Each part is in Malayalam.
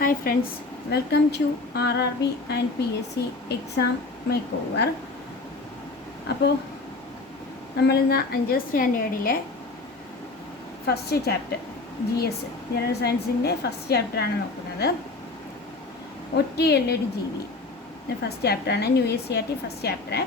Hi friends, welcome to RRB and PSC exam makeover. അപ്പോൾ നമ്മളിന്ന് 5th സ്റ്റാൻഡേർഡിലെ ഫസ്റ്റ് ചാപ്റ്റർ GS ജനറൽ സയൻസിൻ്റെ ഫസ്റ്റ് ചാപ്റ്ററാണ് നോക്കുന്നത്. ഒറ്റയുള്ളൊരു ജീവി ഫസ്റ്റ് ചാപ്റ്ററാണ്, ന്യൂ SCERT ഫസ്റ്റ് ചാപ്റ്റർ.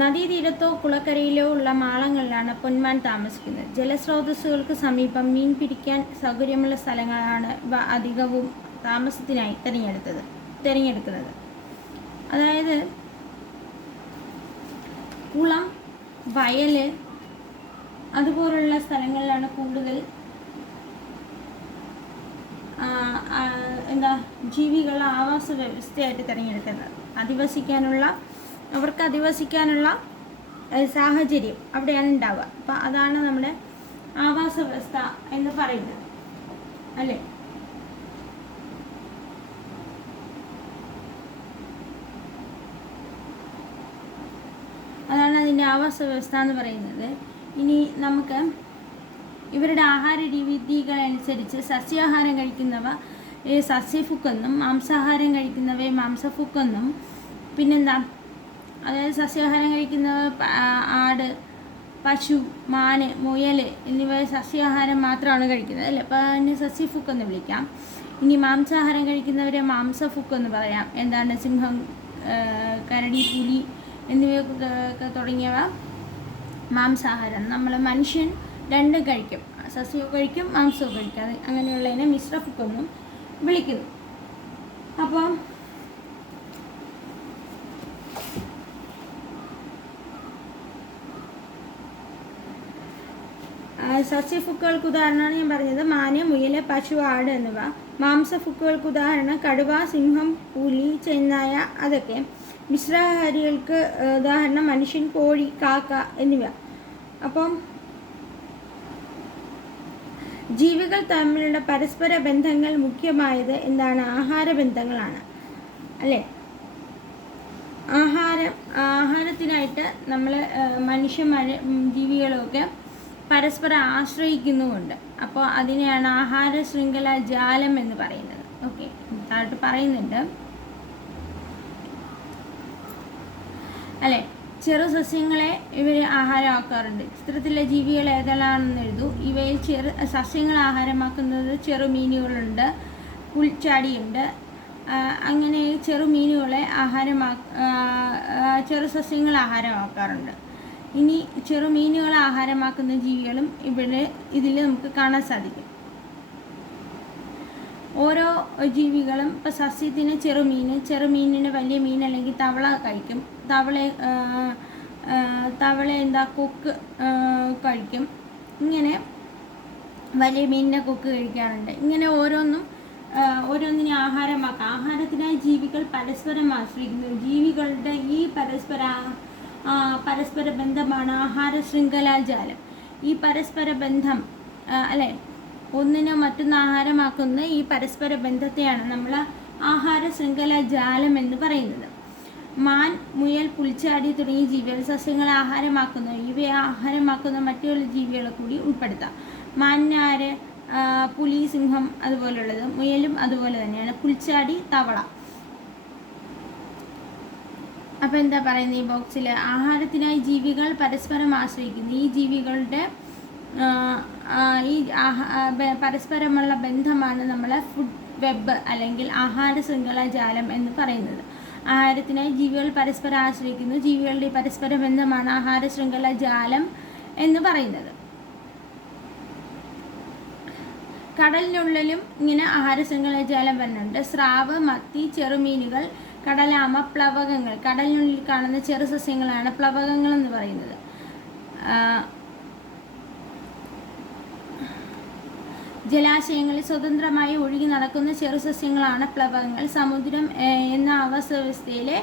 നദീതീരത്തോ കുളക്കരയിലോ ഉള്ള മാളങ്ങളിലാണ് പൊന്മാൻ താമസിക്കുന്നത്. ജലസ്രോതസ്സുകൾക്ക് സമീപം മീൻ പിടിക്കാൻ സൗകര്യമുള്ള സ്ഥലങ്ങളാണ് ഇവ അധികവും താമസത്തിനായി തിരഞ്ഞെടുക്കുന്നത്. അതായത് കുളം, വയൽ അതുപോലുള്ള സ്ഥലങ്ങളിലാണ് കൂടുതൽ ജീവികളുടെ ആവാസ വ്യവസ്ഥയായിട്ട് തിരഞ്ഞെടുക്കുന്നത്. അവർക്ക് അധിവസിക്കാനുള്ള സാഹചര്യം അവിടെയാണ് ഉണ്ടാവുക. അപ്പം അതാണ് നമ്മുടെ ആവാസ വ്യവസ്ഥ എന്ന് പറയുന്നത്, അല്ലേ? അതാണ് അതിൻ്റെ ആവാസ വ്യവസ്ഥ എന്ന് പറയുന്നത്. ഇനി നമുക്ക് ഇവരുടെ ആഹാര രീതികളനുസരിച്ച് സസ്യാഹാരം കഴിക്കുന്നവ സസ്യഫുക്കെന്നും മാംസാഹാരം കഴിക്കുന്നവയെ മാംസഫുക്കെന്നും, പിന്നെന്താ, അതായത് സസ്യാഹാരം കഴിക്കുന്നവ ആട്, പശു, മാന്, മുയൽ എന്നിവ സസ്യാഹാരം മാത്രമാണ് കഴിക്കുന്നത്, അല്ലേ? അപ്പോൾ അതിനെ സസ്യഫുക്കെന്ന് വിളിക്കാം. ഇനി മാംസാഹാരം കഴിക്കുന്നവരെ മാംസഫുക്കെന്ന് പറയാം. എന്താണ്, സിംഹം, കരടി, പുലി എന്നിവയൊക്കെ തുടങ്ങിയവ മാംസാഹാരം. നമ്മൾ മനുഷ്യൻ രണ്ടും കഴിക്കും, സസ്യവും കഴിക്കും മാംസവും കഴിക്കും. അങ്ങനെയുള്ളതിനെ മിശ്രഫുക്കെന്നും വിളിക്കുന്നു. അപ്പം സസ്യഫുക്കുകൾക്ക് ഉദാഹരണമാണ് ഞാൻ പറഞ്ഞത് മാന്, മുയൽ, പശു, ആട് എന്നിവ. മാംസഫുക്കുകൾക്ക് ഉദാഹരണം കടുവ, സിംഹം, പുലി, ചെന്നായ, അതൊക്കെ. മിശ്രാഹാരികൾക്ക് ഉദാഹരണം മനുഷ്യൻ, കോഴി, കാക്ക എന്നിവ. അപ്പം ജീവികൾ തമ്മിലുള്ള പരസ്പര ബന്ധങ്ങൾ മുഖ്യമായത് എന്താണ്? ആഹാരബന്ധങ്ങളാണ്, അല്ലേ? ആഹാരത്തിനായിട്ട് നമ്മൾ ജീവികളൊക്കെ പരസ്പരം ആശ്രയിക്കുന്നുമുണ്ട്. അപ്പോൾ അതിനെയാണ് ആഹാര ശൃംഖല ജാലം എന്ന് പറയുന്നത്. ഓക്കെ, താഴോട്ട് പറയുന്നുണ്ട്, അല്ലേ? ചെറു സസ്യങ്ങളെ ഇവർ ആഹാരമാക്കാറുണ്ട്. ചിത്രത്തിലെ ജീവികൾ ഏതെല്ലാണെന്ന് എഴുതൂ. ഇവയിൽ സസ്യങ്ങൾ ആഹാരമാക്കുന്നത് ചെറുമീനുകളുണ്ട്, പുൽച്ചാടിയുണ്ട്. അങ്ങനെ ചെറുമീനുകളെ ചെറു സസ്യങ്ങൾ ആഹാരമാക്കാറുണ്ട്. ഇനി ചെറുമീനുകളെ ആഹാരമാക്കുന്ന ജീവികളും ഇതിൽ നമുക്ക് കാണാൻ സാധിക്കും. ഓരോ ജീവികളും ഇപ്പോൾ സസ്യത്തിന് ചെറുമീനിന് വലിയ മീൻ അല്ലെങ്കിൽ തവള കഴിക്കും. തവള കൊക്ക് കഴിക്കും. ഇങ്ങനെ വലിയ മീനിനെ കൊക്ക് കഴിക്കാറുണ്ട്. ഇങ്ങനെ ഓരോന്നിനെ ആഹാരമാക്കാം. ആഹാരത്തിനായി ജീവികൾ പരസ്പരം ആശ്രയിക്കുന്നു. ജീവികളുടെ ഈ പരസ്പര ബന്ധമാണ് ആഹാര ശൃംഖലാജാലം. ഈ പരസ്പര ബന്ധം, അല്ലെ, ഒന്നിനെ മറ്റൊന്ന് ആഹാരമാക്കുന്ന ഈ പരസ്പര ബന്ധത്തെയാണ് നമ്മൾ ആഹാര ശൃംഖലാജാലം എന്ന് പറയുന്നത്. മാൻ, മുയൽ, പുൽച്ചാടി തുടങ്ങിയ ജീവികൾ സസ്യങ്ങളെ ആഹാരമാക്കുന്നു. ഇവയെ ആഹാരമാക്കുന്ന മറ്റുള്ള ജീവികളെ കൂടി ഉൾപ്പെടുത്താം. മാനാര്, പുലി, സിംഹം അതുപോലുള്ളത്. മുയലും അതുപോലെ തന്നെയാണ്. പുൽച്ചാടി, തവള. അപ്പോൾ എന്താ പറയുന്നത് ഈ ബോക്സിൽ? ആഹാരത്തിനായി ജീവികൾ പരസ്പരം ആശ്രയിക്കുന്നു. ഈ ജീവികളുടെ പരസ്പരമുള്ള ബന്ധമാണ് നമ്മൾ ഫുഡ് വെബ് അല്ലെങ്കിൽ ആഹാര ശൃംഖല ജാലം എന്ന് പറയുന്നത്. ആഹാരത്തിനായി ജീവികൾ പരസ്പരം ആശ്രയിക്കുന്നു. ജീവികളുടെ പരസ്പര ബന്ധമാണ് ആഹാര ശൃംഖല ജാലം എന്ന് പറയുന്നത്. കടലിനുള്ളിലും ഇങ്ങനെ ആഹാര ശൃംഖല ജാലം വരുന്നുണ്ട്. സ്രാവ്, മത്തി, ചെറുമീനുകൾ, കടലാമ, പ്ലവകങ്ങൾ. കടലിനുള്ളിൽ കാണുന്ന ചെറു സസ്യങ്ങളാണ് പ്ലവകങ്ങൾ എന്ന് പറയുന്നത്. ജലാശയങ്ങളിൽ സ്വതന്ത്രമായി ഒഴുകി നടക്കുന്ന ചെറു സസ്യങ്ങളാണ് പ്ലവകങ്ങൾ. സമുദ്രം എന്ന ആവാസ വ്യവസ്ഥയിലെ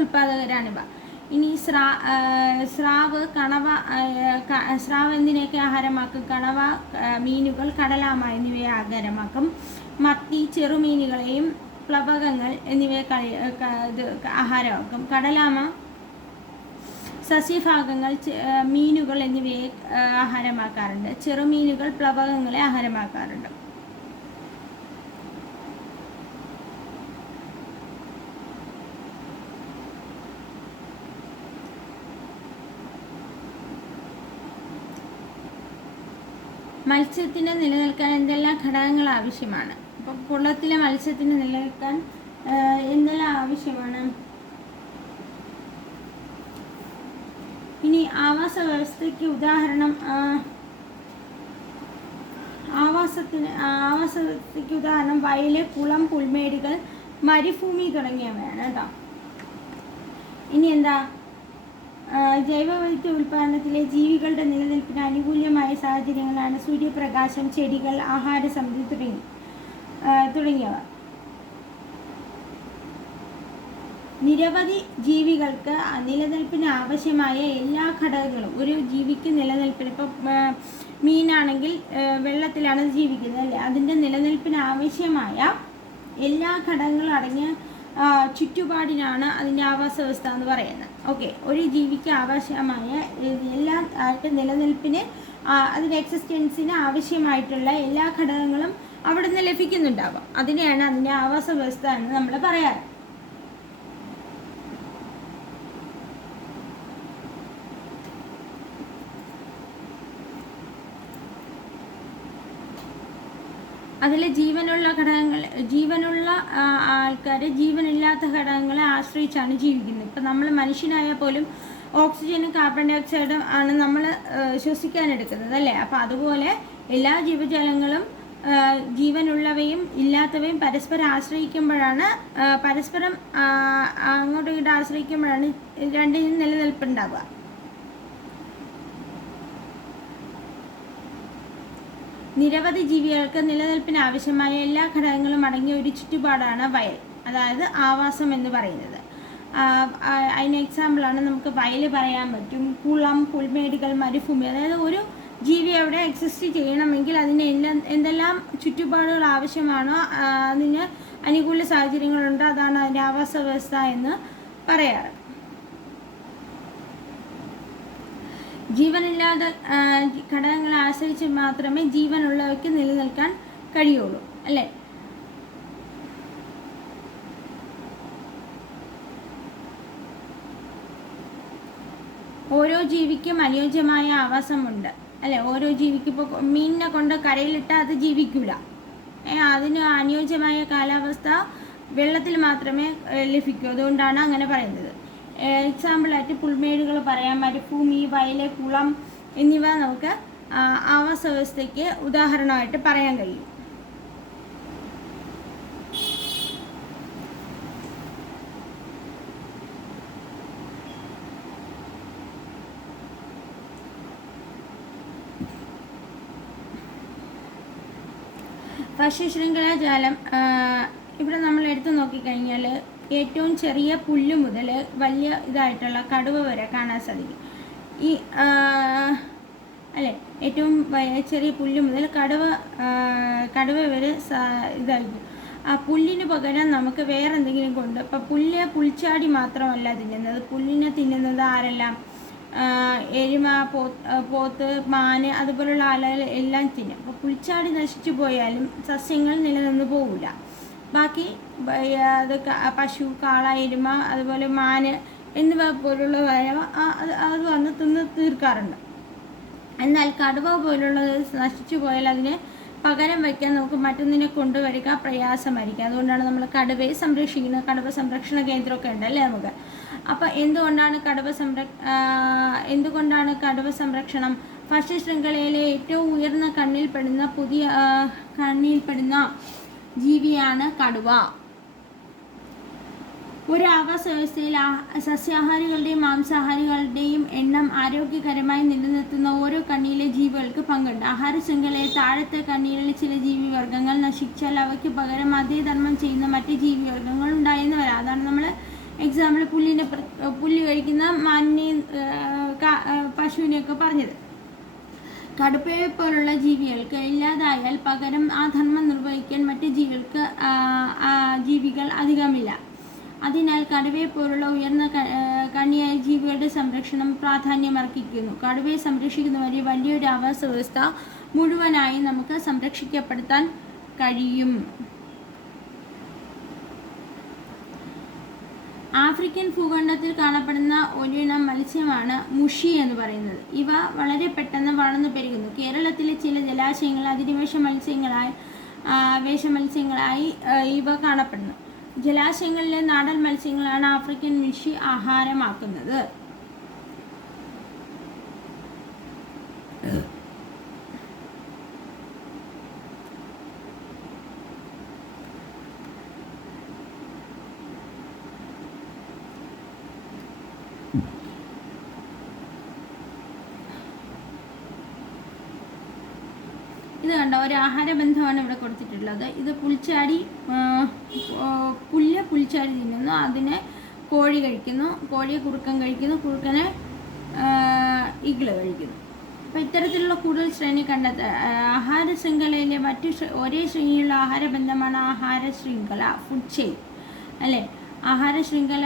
ഉൽപ്പാദകരാണിവ. ഇനി സ്രാവ്, കണവ. സ്രാവ് എന്തിനെയൊക്കെ ആഹാരമാക്കും? കണവ, മീനുകൾ, കടലാമ എന്നിവയെ ആഹാരമാക്കും. മത്തി ചെറുമീനുകളെയും പ്ലവകങ്ങൾ എന്നിവയെ ആഹാരമാക്കും. കടലാമ സസ്യഭാഗങ്ങൾ, മീനുകൾ എന്നിവയെ ആഹാരമാക്കാറുണ്ട്. ചെറുമീനുകൾ പ്ലവകങ്ങളെ ആഹാരമാക്കാറുണ്ട്. മത്സ്യത്തിന് നിലനിൽക്കാൻ എന്തെല്ലാം ഘടകങ്ങൾ ആവശ്യമാണ്? അപ്പോൾ കുളത്തിലെ മത്സ്യത്തിന് നിലനിൽക്കാൻ എന്തെല്ലാം ആവശ്യമാണ്? ഇനി ആവാസ വ്യവസ്ഥയ്ക്ക് ഉദാഹരണം, ആവാസവ്യവസ്ഥയ്ക്ക് ഉദാഹരണം വയല്, കുളം, പുൽമേടുകൾ, മരുഭൂമി തുടങ്ങിയവയാണ് കേട്ടോ. ഇനി എന്താ? ജൈവവൈവിധ്യ ഉൽപാദനത്തിലെ ജീവികളുടെ നിലനിൽപ്പിന് അനുകൂലമായ സാഹചര്യങ്ങളാണ് സൂര്യപ്രകാശം, ചെടികൾ, ആഹാര സമൃദ്ധി തുടങ്ങിയവ. നിരവധി ജീവികൾക്ക് നിലനിൽപ്പിന് ആവശ്യമായ എല്ലാ ഘടകങ്ങളും, ഒരു ജീവിക്ക് നിലനിൽപ്പിന്, ഇപ്പം മീനാണെങ്കിൽ വെള്ളത്തിലാണ് ജീവിക്കുന്നത് അല്ലേ, അതിൻ്റെ നിലനിൽപ്പിന് ആവശ്യമായ എല്ലാ ഘടകങ്ങളും അടങ്ങിയ ചുറ്റുപാടിനാണ് അതിൻ്റെ ആവാസ വ്യവസ്ഥ എന്ന് പറയുന്നത്. ഓക്കെ, ഒരു ജീവിക്ക് ആവശ്യമായ എല്ലാ നിലനിൽപ്പിന്, അതിൻ്റെ എക്സിസ്റ്റൻസിന് ആവശ്യമായിട്ടുള്ള എല്ലാ ഘടകങ്ങളും അവിടെ നിന്ന് ലഭിക്കുന്നുണ്ടാവാം. അതിനെയാണ് അതിൻ്റെ ആവാസ വ്യവസ്ഥ എന്ന് നമ്മൾ പറയാറ്. അതിൽ ജീവനുള്ള ഘടകങ്ങൾ, ജീവനുള്ള ആൾക്കാർ ജീവനില്ലാത്ത ഘടകങ്ങളെ ആശ്രയിച്ചാണ് ജീവിക്കുന്നത്. ഇപ്പം നമ്മൾ മനുഷ്യനായാൽ പോലും ഓക്സിജനും കാർബൺ ഡൈ ഓക്സൈഡും ആണ് നമ്മൾ ശ്വസിക്കാനെടുക്കുന്നത് അല്ലേ. അപ്പോൾ അതുപോലെ എല്ലാ ജീവജാലങ്ങളും ജീവനുള്ളവയും ഇല്ലാത്തവയും പരസ്പരം ആശ്രയിക്കുമ്പോഴാണ്, പരസ്പരം അങ്ങോട്ടും ഇങ്ങോട്ടും ആശ്രയിക്കുമ്പോഴാണ് രണ്ടിനും നിലനിൽപ്പുണ്ടാവുക. നിരവധി ജീവികൾക്ക് നിലനിൽപ്പിന് ആവശ്യമായ എല്ലാ ഘടകങ്ങളും അടങ്ങിയ ഒരു ചുറ്റുപാടാണ് വയൽ, അതായത് ആവാസം എന്ന് പറയുന്നത്. അതിന് എക്സാമ്പിളാണ് നമുക്ക് വയൽ പറയാൻ പറ്റും, കുളം, പുൽമേടുകൾ, മരുഭൂമി. അതായത് ഒരു ജീവി അവിടെ എക്സിസ്റ്റ് ചെയ്യണമെങ്കിൽ അതിന് എന്തെല്ലാം ചുറ്റുപാടുകൾ ആവശ്യമാണോ, അതിന് അനുകൂല സാഹചര്യങ്ങളുണ്ട്, അതാണ് അതിൻ്റെ ആവാസ വ്യവസ്ഥ എന്ന് പറയാറ്. ജീവനില്ലാത്ത ഘടകങ്ങളെ ആശ്രയിച്ച് മാത്രമേ ജീവനുള്ളവയ്ക്ക് നിലനിൽക്കാൻ കഴിയുള്ളൂ അല്ലേ. ഓരോ ജീവിക്കും അനുയോജ്യമായ ആവാസമുണ്ട് അല്ലേ. ഓരോ ജീവിക്കും, ഇപ്പോൾ മീനിനെ കൊണ്ട് കരയിലിട്ടാൽ അത് ജീവിക്കില്ല. അതിന് അനുയോജ്യമായ കാലാവസ്ഥ വെള്ളത്തിൽ മാത്രമേ ലഭിക്കൂ. അതുകൊണ്ടാണ് അങ്ങനെ പറയുന്നത്. എക്സാമ്പിളായിട്ട് പുൽമേടുകൾ പറയാം, മരുഭൂമി, വയല്, കുളം എന്നിവ നമുക്ക് ആവാസ വ്യവസ്ഥയ്ക്ക് ഉദാഹരണമായിട്ട് പറയാൻ കഴിയും. ഭക്ഷ്യശൃംഖലാജാലം ഇവിടെ നമ്മൾ എടുത്തു നോക്കിക്കഴിഞ്ഞാൽ ഏറ്റവും ചെറിയ പുല്ല് മുതൽ വലിയ ഇതായിട്ടുള്ള കടുവ വരെ കാണാൻ സാധിക്കും. ഈ അല്ലേ, ഏറ്റവും ചെറിയ പുല്ല് മുതൽ കടുവ വരെ ഇതായിരിക്കും. ആ പുല്ലിന് പകരം നമുക്ക് വേറെ എന്തെങ്കിലും കൊണ്ട്, ഇപ്പം പുൽച്ചാടി മാത്രമല്ല തിന്നുന്നത്, പുല്ലിനെ തിന്നുന്നത് ആരെല്ലാം? എരുമ, പോത്ത്, മാന്, അതുപോലുള്ള ആളുകൾ എല്ലാം തിന്നും. അപ്പോൾ പുൽച്ചാടി നശിച്ചു പോയാലും സസ്യങ്ങൾ നിലനിന്ന് പോകില്ല. ബാക്കി അത് പശു, കാള, എരുമ, അതുപോലെ മാന് എന്നിവ പോലുള്ളവ അത് വന്ന് തിന്ന് തീർക്കാറുണ്ട്. എന്നാൽ കടുവ പോലുള്ളത് നശിച്ചു പോയാൽ അതിനെ പകരം വയ്ക്കാൻ നമുക്ക് മറ്റൊന്നിനെ കൊണ്ടുവരിക പ്രയാസമായിരിക്കും. അതുകൊണ്ടാണ് നമ്മൾ കടുവയെ സംരക്ഷിക്കുന്നത്. കടുവ സംരക്ഷണ കേന്ദ്രമൊക്കെ ഉണ്ടല്ലേ നമുക്ക്. അപ്പോൾ എന്തുകൊണ്ടാണ് കടുവ സംരക്ഷണം? ഭക്ഷ്യശൃംഖലയിലെ ഏറ്റവും ഉയർന്ന കണ്ണിൽപ്പെടുന്ന ജീവിയാണ് കടുവ. ഒരു ആവാസ വ്യവസ്ഥയിൽ സസ്യാഹാരികളുടെയും മാംസാഹാരികളുടെയും എണ്ണം ആരോഗ്യകരമായി നിലനിർത്തുന്ന ഓരോ കണ്ണിയിലെ ജീവികൾക്ക് പങ്കുണ്ട്. ആഹാര ശൃംഖലയിൽ താഴത്തെ കണ്ണിയിലെ ചില ജീവിവർഗ്ഗങ്ങൾ നശിച്ചാൽ അവയ്ക്ക് പകരം അതേ ധർമ്മം ചെയ്യുന്ന മറ്റ് ജീവിവർഗ്ഗങ്ങൾ ഉണ്ടായെന്ന് വരാം. അതാണ് നമ്മൾ എക്സാമ്പിൾ പുല്ല് കഴിക്കുന്ന മാനിനെയും പശുവിനെയൊക്കെ പറഞ്ഞത്. കടുവയെ പോലുള്ള ജീവികൾക്ക് ഇല്ലാതായാൽ പകരം ആ ധർമ്മം നിർവഹിക്കാൻ മറ്റ് ജീവികൾ അധികമില്ല. അതിനാൽ കടുവയെ പോലുള്ള ഉയർന്ന കണ്ണിയായ ജീവികളുടെ സംരക്ഷണം പ്രാധാന്യമർഹിക്കുന്നു. കടുവയെ സംരക്ഷിക്കുന്ന വലിയൊരു ആവാസ വ്യവസ്ഥ മുഴുവനായി നമുക്ക് സംരക്ഷിക്കപ്പെടുത്താൻ കഴിയും. ആഫ്രിക്കൻ ഭൂഖണ്ഡത്തിൽ കാണപ്പെടുന്ന ഒരിനം മത്സ്യമാണ് മുഷി എന്ന് പറയുന്നത്. ഇവ വളരെ പെട്ടെന്ന് വളർന്നു പെരുകുന്നു. കേരളത്തിലെ ചില ജലാശയങ്ങൾ അധിനിവേശ മത്സ്യങ്ങളായി ഇവ കാണപ്പെടുന്നു. ജലാശയങ്ങളിലെ നാടൻ മത്സ്യങ്ങളാണ് ആഫ്രിക്കൻ മുഷി ആഹാരമാക്കുന്നത്. ഇത് കണ്ടോ, ഒരു ആഹാരബന്ധമാണ് ഇവിടെ കൊടുത്തിട്ടുള്ളത്. ഇത് പുൽച്ചാടി തിന്നുന്നു. അതിനെ കോഴി കഴിക്കുന്നു, കോഴിയെ കുറുക്കൻ കഴിക്കുന്നു, കുറുക്കനെ ഈഗിള് കഴിക്കുന്നു. അപ്പോൾ ഇത്തരത്തിലുള്ള കൂടുതൽ ശ്രേണി ആഹാര ശൃംഖലയിലെ ഒരേ ശ്രേണിയുള്ള ആഹാരബന്ധമാണ് ആഹാര ശൃംഖല, ഫുഡ് ചെയിൻ അല്ലേ. ആഹാര ശൃംഖല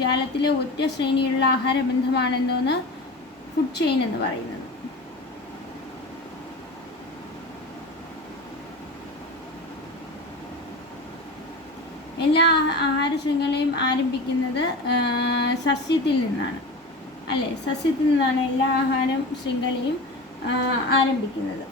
ജാലത്തിലെ ഒറ്റ ശ്രേണിയുള്ള ആഹാരബന്ധമാണ് എന്തോന്ന്, ഫുഡ് ചെയിൻ എന്ന് പറയുന്നത്. എല്ലാ ആഹാര ശൃംഖലയും ആരംഭിക്കുന്നത് സസ്യത്തിൽ നിന്നാണ് അല്ലേ. സസ്യത്തിൽ നിന്നാണ് എല്ലാ ആഹാര ശൃംഖലയും ആരംഭിക്കുന്നത്.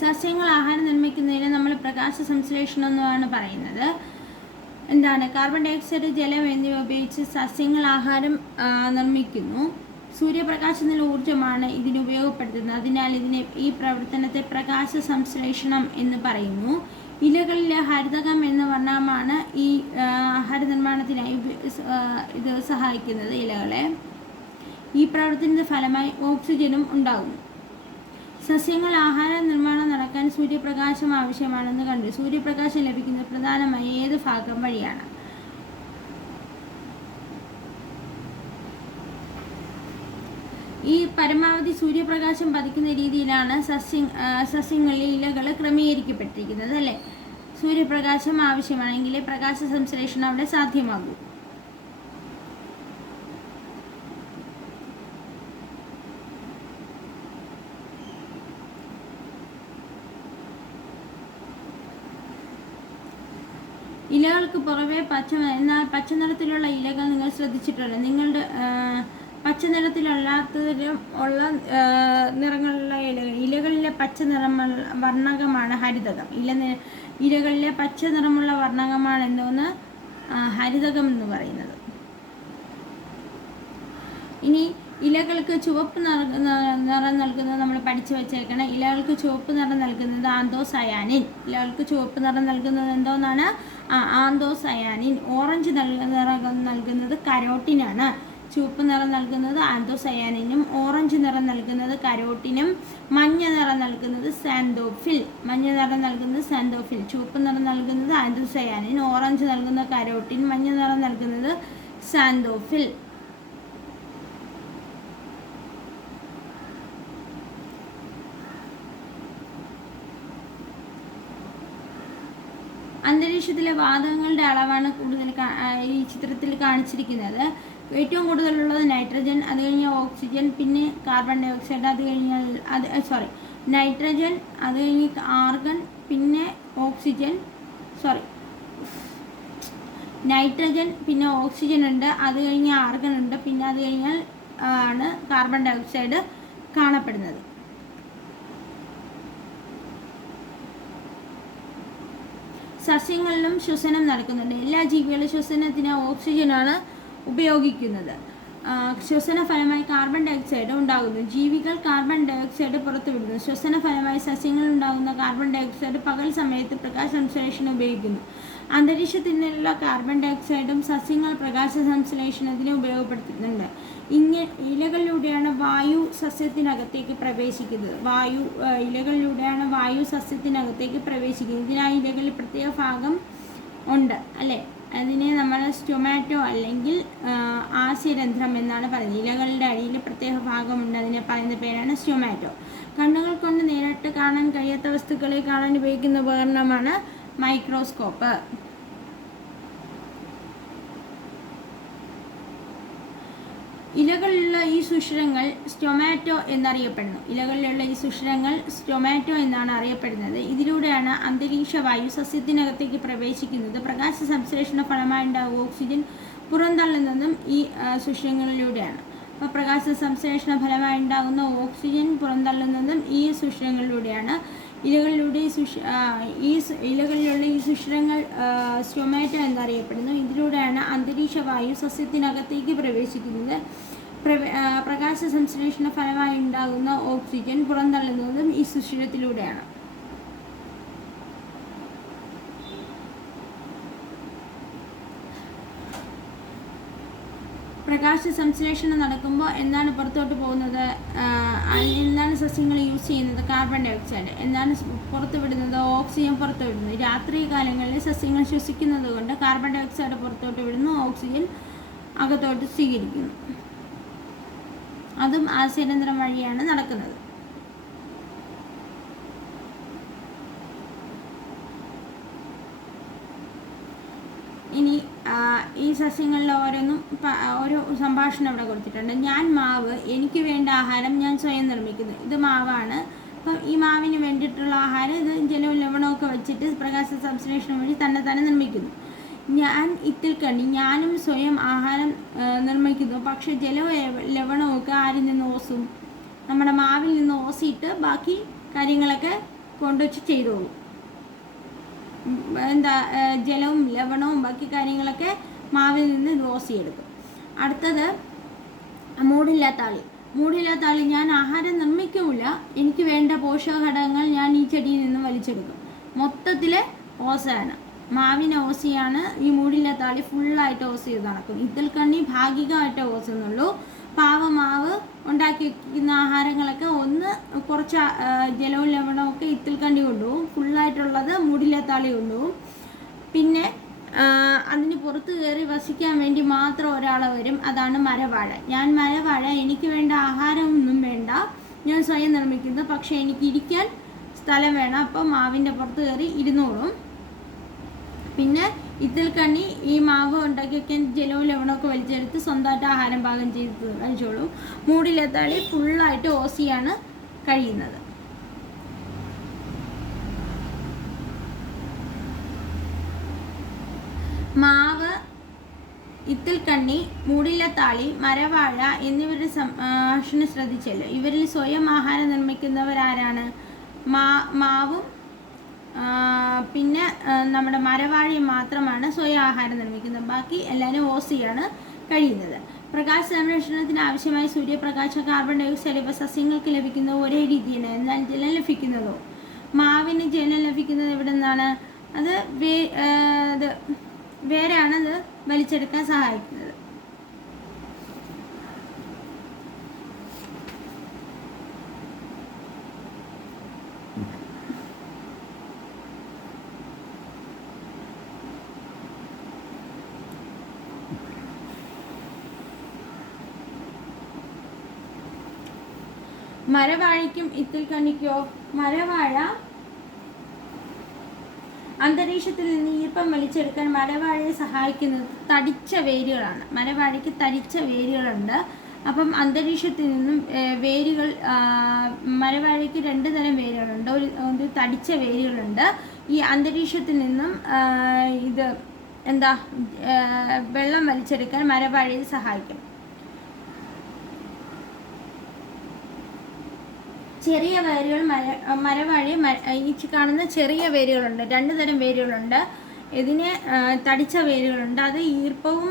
സസ്യങ്ങൾ ആഹാരം നിർമ്മിക്കുന്നതിന് നമ്മൾ പ്രകാശ സംശ്ലേഷണം എന്നാണ് പറയുന്നത്. എന്താണ്, കാർബൺ ഡയോക്സൈഡ്, ജലം എന്നിവ ഉപയോഗിച്ച് സസ്യങ്ങൾ ആഹാരം നിർമ്മിക്കുന്നു. സൂര്യപ്രകാശത്തിലുള്ള ഊർജ്ജമാണ് ഇതിന് ഉപയോഗപ്പെടുത്തുന്നത്. അതിനാൽ ഈ പ്രവർത്തനത്തെ പ്രകാശ സംശ്ലേഷണം എന്ന് പറയുന്നു. ഇലകളിലെ ഹരിതകം എന്ന വർണ്ണകമാണ് ഈ ആഹാര നിർമ്മാണത്തിനായി ഇത് സഹായിക്കുന്നത് ഇലകളെ. ഈ പ്രവർത്തനത്തിന്റെ ഫലമായി ഓക്സിജനും ഉണ്ടാകുന്നു. സസ്യങ്ങൾ ആഹാര നിർമ്മാണം നടക്കാൻ സൂര്യപ്രകാശം ആവശ്യമാണെന്ന് കണ്ടു. സൂര്യപ്രകാശം ലഭിക്കുന്നത് പ്രധാനമായി ഏത് ഭാഗം വഴിയാണ്? ഈ പരമാവധി സൂര്യപ്രകാശം പതിക്കുന്ന രീതിയിലാണ് സസ്യങ്ങളിലെ ഇലകൾ ക്രമീകരിക്കപ്പെട്ടിരിക്കുന്നത് അല്ലേ. സൂര്യപ്രകാശം ആവശ്യമാണെങ്കിലേ പ്രകാശ സംശ്ലേഷണം അവിടെ സാധ്യമാകൂ. ഇലകൾക്ക് പുറമെ എന്നാൽ പച്ച നിറത്തിലുള്ള ഇലകൾ നിങ്ങൾ ശ്രദ്ധിച്ചിട്ടുണ്ട്. നിങ്ങളുടെ പച്ച നിറത്തിലല്ലാത്തതിലും ഉള്ള നിറങ്ങളുള്ള ഇലകളിലെ പച്ച നിറമുള്ള വർണ്ണകമാണ് ഹരിതകം. ഇലകളിലെ പച്ച നിറമുള്ള വർണ്ണകമാണ് എന്തോന്ന്, ഹരിതകം എന്ന് പറയുന്നത്. ഇനി ഇലകൾക്ക് ചുവപ്പ് നിറം നൽകുന്നത് നമ്മൾ പഠിച്ചു വെച്ചേക്കണം. ഇലകൾക്ക് ചുവപ്പ് നിറം നൽകുന്നത് ആന്തോസയാനിൻ. ഇലകൾക്ക് ചുവപ്പ് നിറം നൽകുന്നത് എന്തോന്നാണ്, ആന്തോസയാനിൻ. ഓറഞ്ച് നിറം നൽകുന്നത് കരോട്ടിനാണ്. ചുവപ്പ് നിറം നൽകുന്നത് ആന്തോസയാനിനും ഓറഞ്ച് നിറം നൽകുന്നത് കരോട്ടിനും മഞ്ഞ നിറം നൽകുന്നത് സാന്തോഫിൽ. മഞ്ഞ നിറം നൽകുന്നത് സാന്തോഫിൽ. ചുവപ്പ് നിറം നൽകുന്നത് ആന്തോസയാനിൻ, ഓറഞ്ച് നൽകുന്നത് കരോട്ടിൻ, മഞ്ഞ നിറം നൽകുന്നത് സാന്തോഫിൽ. അന്തരീക്ഷത്തിലെ വാതകങ്ങളുടെ അളവാണ് കൂടുതൽ ഈ ചിത്രത്തിൽ കാണിച്ചിരിക്കുന്നത്. ഏറ്റവും കൂടുതലുള്ളത് നൈട്രജൻ, അത് കഴിഞ്ഞാൽ ഓക്സിജൻ, പിന്നെ കാർബൺ ഡൈ ഓക്സൈഡ്, അത് കഴിഞ്ഞാൽ നൈട്രജൻ, അത് കഴിഞ്ഞ് ആർഗൺ, പിന്നെ ഓക്സിജൻ, നൈട്രജൻ, പിന്നെ ഓക്സിജൻ ഉണ്ട്, അത് കഴിഞ്ഞ് ആർഗൺ ഉണ്ട്, പിന്നെ അത് കഴിഞ്ഞാൽ ആണ് കാർബൺ ഡൈ ഓക്സൈഡ് കാണപ്പെടുന്നത്. സസ്യങ്ങളിലും ശ്വസനം നടക്കുന്നുണ്ട്. എല്ലാ ജീവികളും ശ്വസനത്തിന് ഓക്സിജനാണ് ഉപയോഗിക്കുന്നത്. ശ്വസന ഫലമായി കാർബൺ ഡൈ ഓക്സൈഡ് ഉണ്ടാകുന്നു. ജീവികൾ കാർബൺ ഡൈ ഓക്സൈഡ് പുറത്തുവിടുന്നു. ശ്വസന ഫലമായി സസ്യങ്ങളിൽ ഉണ്ടാകുന്ന കാർബൺ ഡൈ ഓക്സൈഡ് പകൽ സമയത്ത് പ്രകാശ സംശ്ലേഷണം ഉപയോഗിക്കുന്നു. അന്തരീക്ഷത്തിൽ നിന്നുള്ള കാർബൺ ഡയോക്സൈഡും സസ്യങ്ങൾ പ്രകാശ സംശ്ലേഷണത്തിന് ഉപയോഗപ്പെടുത്തുന്നുണ്ട്. ഇലകളിലൂടെയാണ് വായു സസ്യത്തിനകത്തേക്ക് പ്രവേശിക്കുന്നത്. ഇലകളിലൂടെയാണ് വായു സസ്യത്തിനകത്തേക്ക് പ്രവേശിക്കുന്നത്. ഇതിനായി ഇലകളിൽ പ്രത്യേക ഭാഗം ഉണ്ട് അല്ലേ? അതിനെ നമ്മൾ സ്റ്റൊമാറ്റോ അല്ലെങ്കിൽ ആസ്യരന്ധ്രം എന്നാണ് പറയുന്നത്. ഇലകളുടെ അടിയിൽ പ്രത്യേക ഭാഗമുണ്ട്, അതിനെ പറയുന്ന പേരാണ് സ്റ്റൊമാറ്റോ. കണ്ണുകൾ കൊണ്ട് നേരിട്ട് കാണാൻ കഴിയാത്ത വസ്തുക്കളെ കാണാൻ ഉപയോഗിക്കുന്ന ഉപകരണമാണ് മൈക്രോസ്കോപ്പ്. ഇലകളിലുള്ള ഈ സുഷിരങ്ങൾ സ്റ്റൊമാറ്റോ എന്നറിയപ്പെടുന്നു. സ്റ്റൊമാറ്റോ എന്നാണ് അറിയപ്പെടുന്നത്. ഇതിലൂടെയാണ് അന്തരീക്ഷ വായു സസ്യത്തിനകത്തേക്ക് പ്രവേശിക്കുന്നത്. പ്രകാശ സംശ്ലേഷണ ഫലമായി ഉണ്ടാകുന്ന ഓക്സിജൻ പുറന്തള്ളുന്നതും ഈ സുഷിരങ്ങളിലൂടെയാണ്. അപ്പോൾ പ്രകാശ സംശ്ലേഷണ ഫലമായി ഉണ്ടാകുന്ന ഓക്സിജൻ പുറന്തള്ളുന്നതും ഈ സുഷിരങ്ങളിലൂടെയാണ്. ഇലകളിലുള്ള ഈ സുഷിരങ്ങൾ സ്റ്റൊമാറ്റോ എന്നറിയപ്പെടുന്നു. ഇതിലൂടെയാണ് അന്തരീക്ഷ വായു സസ്യത്തിനകത്തേക്ക് പ്രവേശിക്കുന്നത്. പ്രകാശ സംശ്ലേഷണ ഫലമായി ഉണ്ടാകുന്ന ഓക്സിജൻ പുറന്തള്ളുന്നതും ഈ സുഷിരത്തിലൂടെയാണ്. പ്രകാശ സംശ്ലേഷണം നടക്കുമ്പോൾ എന്താണ് പുറത്തോട്ട് പോകുന്നത്? എന്താണ് സസ്യങ്ങൾ യൂസ് ചെയ്യുന്നത്? Carbon dioxide. എന്താണ് പുറത്തു വിടുന്നത്? ഓക്സിജൻ പുറത്തു വിടുന്നു. രാത്രി കാലങ്ങളിൽ സസ്യങ്ങൾ ശ്വസിക്കുന്നത് കൊണ്ട് കാർബൺ ഡയോക്സൈഡ് പുറത്തോട്ട് വിടുന്നു, ഓക്സിജൻ അകത്തോട്ട് സ്വീകരിക്കുന്നു. അതും ആസ്യരന്ധ്രം വഴിയാണ് നടക്കുന്നത്. ഇനി ഈ സസ്യങ്ങളിൽ ഓരോ സംഭാഷണം ഇവിടെ കൊടുത്തിട്ടുണ്ട്. ഞാൻ മാവ്, എനിക്ക് വേണ്ട ആഹാരം ഞാൻ സ്വയം നിർമ്മിക്കുന്നു. ഇത് മാവാണ്. അപ്പം ഈ മാവിന് വേണ്ടിയിട്ടുള്ള ആഹാരം ഇത് ജലവും ലവണമൊക്കെ വെച്ചിട്ട് പ്രകാശ സംശ്ലേഷണം വഴി തന്നെ നിർമ്മിക്കുന്നു. ഞാൻ ഇത്തിൽക്കണ്ണി, ഞാനും സ്വയം ആഹാരം നിർമ്മിക്കുന്നു. പക്ഷെ ജലവും ലവണമൊക്കെ ആരിൽ നിന്ന് ഓസും? നമ്മുടെ മാവിൽ നിന്ന് ഓസിയിട്ട് ബാക്കി കാര്യങ്ങളൊക്കെ കൊണ്ടുവച്ച് ചെയ്തോളൂ. ജലവും ലവണവും ബാക്കി കാര്യങ്ങളൊക്കെ മാവിൽ നിന്ന് ദോശയെടുക്കും. അടുത്തത് മൂടില്ലാത്ത ആളി. ഞാൻ ആഹാരം നിർമ്മിക്കില്ല, എനിക്ക് വേണ്ട പോഷകഘടകങ്ങൾ ഞാൻ ഈ ചെടിയിൽ നിന്ന് വലിച്ചെടുക്കും. മൊത്തത്തിൽ ഓസയാണ്, മാവിന് ഓസിയാണ്. ഈ മൂടില്ലാത്ത ആളി ഫുള്ളായിട്ട് ഓസ് ചെയ്ത് നടക്കും. ഇതിൽക്കണ്ണി ഭാഗികമായിട്ട് ഓസുന്നുള്ളൂ. പാവമാവ് ഉണ്ടാക്കി വയ്ക്കുന്ന ആഹാരങ്ങളൊക്കെ കുറച്ച് ജലവും ലവണമൊക്കെ ഇത്തിൽക്കണ്ടി കൊണ്ടുപോകും. ഫുള്ളായിട്ടുള്ളത് മൂടില്ലാത്താളി കൊണ്ടുപോകും. പിന്നെ അതിന് പുറത്ത് കയറി വസിക്കാൻ വേണ്ടി മാത്രം ഒരാൾ വരും, അതാണ് മരവാഴ. ഞാൻ മരവാഴ, എനിക്ക് വേണ്ട ആഹാരമൊന്നും വേണ്ട, ഞാൻ സ്വയം നിർമ്മിക്കുന്നു. പക്ഷേ എനിക്ക് ഇരിക്കാൻ സ്ഥലം വേണം, അപ്പം മാവിൻ്റെ പുറത്ത് കയറി ഇരുന്നോളും. പിന്നെ ഇത്തിൽക്കണ്ണി ഈ മാവ് ഉണ്ടാക്കി വയ്ക്കാൻ ജലവും ലവണമൊക്കെ വലിച്ചെടുത്ത് സ്വന്തമായിട്ട് ആഹാരം പാകം ചെയ്ത് കഴിച്ചോളും. മൂടില്ലാത്താളി ഫുള്ളായിട്ട് ഓസിയാണ് കഴിയുന്നത്. മാവ്, ഇത്തിൽക്കണ്ണി, മൂടില്ലാത്താളി, മരവാഴ എന്നിവരുടെ സംഭാഷണം ശ്രദ്ധിച്ചല്ലോ. ഇവരിൽ സ്വയം ആഹാരം നിർമ്മിക്കുന്നവരാരാണ്? മാവും പിന്നെ നമ്മുടെ മരവാഴയും മാത്രമാണ് സ്വയം ആഹാരം നിർമ്മിക്കുന്നത്. ബാക്കി എല്ലാവരും ഓസിയാണ് കഴിയുന്നത്. പ്രകാശ സംരക്ഷണത്തിന് ആവശ്യമായ സൂര്യപ്രകാശം, കാർബൺ ഡയോക്സൈഡ് ഇവ സസ്യങ്ങൾക്ക് ലഭിക്കുന്നത് ഒരേ രീതിയാണ്. എന്നാൽ ജലം ലഭിക്കുന്നതോ? മാവിന് ജലം ലഭിക്കുന്നത് എവിടെ നിന്നാണ്? അത് വേരാണ് അത് വലിച്ചെടുക്കാൻ സഹായിക്കുന്നത്. മരവാഴയ്ക്കും ഇത്തിൽക്കണ്ണിക്കോ? മരവാഴ അന്തരീക്ഷത്തിൽ നിന്ന് ഈർപ്പം വലിച്ചെടുക്കാൻ മരവാഴയെ സഹായിക്കുന്നത് തടിച്ച വേരുകളാണ്. മരവാഴയ്ക്ക് തടിച്ച വേരുകളുണ്ട്. അപ്പം അന്തരീക്ഷത്തിൽ നിന്നും വേരുകൾ, മരവാഴയ്ക്ക് 2 തരം വേരുകളുണ്ട്. ഒരു തടിച്ച വേരുകളുണ്ട്. ഈ അന്തരീക്ഷത്തിൽ നിന്നും വെള്ളം വലിച്ചെടുക്കാൻ മരവാഴയെ സഹായിക്കും. ചെറിയ വേരുകൾ മരവാഴ ഈ കാണുന്ന ചെറിയ വേരുകളുണ്ട്. 2 തരം വേരുകളുണ്ട്. ഇതിന് തടിച്ച വേരുകളുണ്ട്. അത് ഈർപ്പവും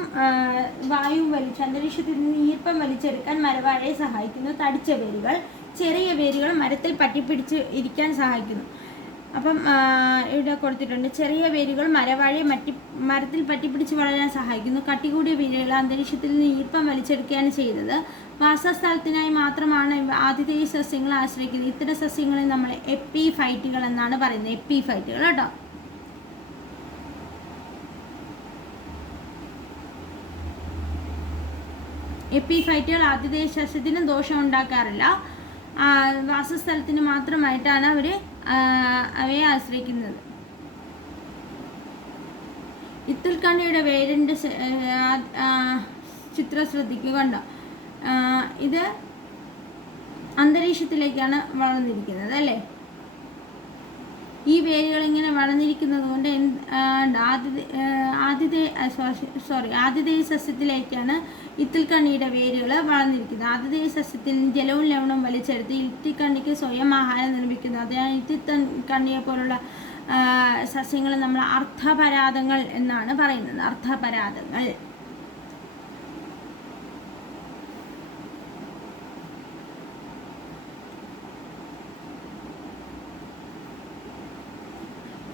വായുവും അന്തരീക്ഷത്തിൽ നിന്ന് ഈർപ്പം വലിച്ചെടുക്കാൻ മരവാഴയെ സഹായിക്കുന്നു. തടിച്ച വേരുകൾ. ചെറിയ വേരുകൾ മരത്തിൽ പറ്റിപ്പിടിച്ച് ഇരിക്കാൻ സഹായിക്കുന്നു. അപ്പം ഇവിടെ കൊടുത്തിട്ടുണ്ട്. ചെറിയ വേരുകൾ മരവാഴയെ മരത്തിൽ പറ്റിപ്പിടിച്ച് വളരാൻ സഹായിക്കുന്നു. കട്ടികൂടിയ വേരുകൾ അന്തരീക്ഷത്തിൽ നിന്ന് ഈർപ്പം വലിച്ചെടുക്കുകയാണ് ചെയ്യുന്നത്. വാസസ്ഥലത്തിനായി മാത്രമാണ് ആതിഥേയ സസ്യങ്ങളെ ആശ്രയിക്കുന്നത്. ഇത്തരം സസ്യങ്ങളെ നമ്മൾ എപ്പിഫൈറ്റുകൾ എന്നാണ് പറയുന്നത്. എപ്പിഫൈറ്റുകൾ കേട്ടോ. എപ്പിഫൈറ്റുകൾ ആതിഥേയ സസ്യത്തിന് ദോഷം ഉണ്ടാക്കാറില്ല. വാസസ്ഥലത്തിന് മാത്രമായിട്ടാണ് അവയെ ആശ്രയിക്കുന്നത്. ഇത്തിൽക്കണ്ണിയുടെ വേരിൻ്റെ ചിത്രം ശ്രദ്ധിക്കുക. കണ്ടോ, ഇത് അന്തരീക്ഷത്തിലേക്കാണ് വളർന്നിരിക്കുന്നത് അല്ലേ. ഈ വേരുകൾ ഇങ്ങനെ വളർന്നിരിക്കുന്നത് കൊണ്ട് ആതിഥേയ സസ്യത്തിലേക്കാണ് ഇത്തിൽക്കണ്ണിയുടെ വേരുകൾ വളർന്നിരിക്കുന്നത്. ആതിഥേയ സസ്യത്തിൽ ജലവും ലവണവും വലിച്ചെടുത്ത് ഇത്തിൽക്കണ്ണിക്ക് സ്വയം ആഹാരം നിർമ്മിക്കുന്നത്. അതിനാൽ ഇത്തിൽക്കണ്ണിയെ പോലുള്ള സസ്യങ്ങൾ നമ്മൾ അർദ്ധപരാതങ്ങൾ എന്നാണ് പറയുന്നത്. അർദ്ധപരാതങ്ങൾ.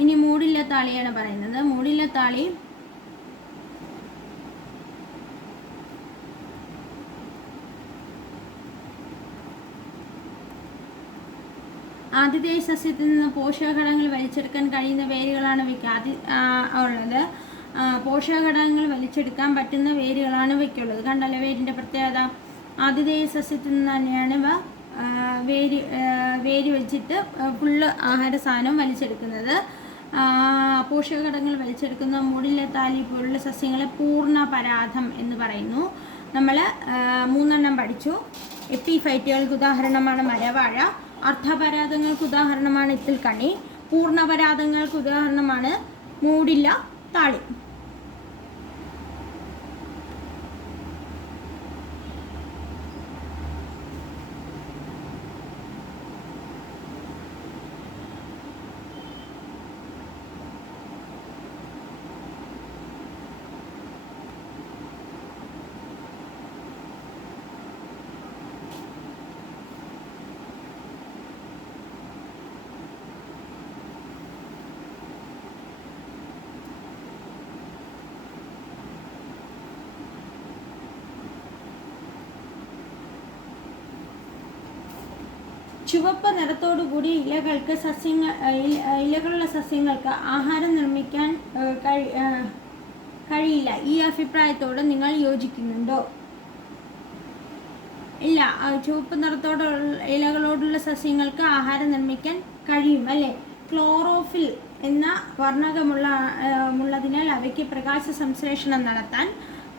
ഇനി മൂടില്ലത്താളിയാണ് പറയുന്നത്. മൂടില്ലത്താളി ആതിഥേയ സസ്യത്തിൽ നിന്ന് പോഷകഘടകങ്ങൾ വലിച്ചെടുക്കാൻ കഴിയുന്ന വേരുകളാണ് ഇവയ്ക്ക് ഉള്ളത്. പോഷകഘടകങ്ങൾ വലിച്ചെടുക്കാൻ പറ്റുന്ന വേരുകളാണ് ഇവയ്ക്കുള്ളത്. കണ്ടല്ലോ വേരിൻ്റെ പ്രത്യേകത. ആതിഥേയ സസ്യത്തിൽ നിന്ന് തന്നെയാണ് ഇവ വേര് വെച്ചിട്ട് ഫുള്ള് ആഹാര സാധനം വലിച്ചെടുക്കുന്നത്. പോഷകഘടകങ്ങൾ വലിച്ചെടുക്കുന്ന മൂടില്ലത്താളി പോലുള്ള സസ്യങ്ങളെ പൂർണ്ണപരാതം എന്ന് പറയുന്നു. നമ്മൾ 3 പഠിച്ചു. എപ്പിഫൈറ്റുകൾക്ക് ഉദാഹരണമാണ് മരവാഴ. അർദ്ധപരാതങ്ങൾക്ക് ഉദാഹരണമാണ് ഇത്തിൽക്കണ്ണി. പൂർണ്ണപരാതങ്ങൾക്ക് ഉദാഹരണമാണ് മൂടില്ലത്താളി. ചുവപ്പ് നിറത്തോടുകൂടി ഇലകളുള്ള സസ്യങ്ങൾക്ക് ആഹാരം നിർമ്മിക്കാൻ കഴിയില്ല. ഈ അഭിപ്രായത്തോട് നിങ്ങൾ യോജിക്കുന്നുണ്ടോ? ഇല്ല, ചുവപ്പ് നിറത്തോടുള്ള ഇലകളോടുള്ള സസ്യങ്ങൾക്ക് ആഹാരം നിർമ്മിക്കാൻ കഴിയും അല്ലേ. ക്ലോറോഫിൽ എന്ന വർണ്ണകമുള്ളതിനാൽ അവയ്ക്ക് പ്രകാശ സംശ്ലേഷണം നടത്താൻ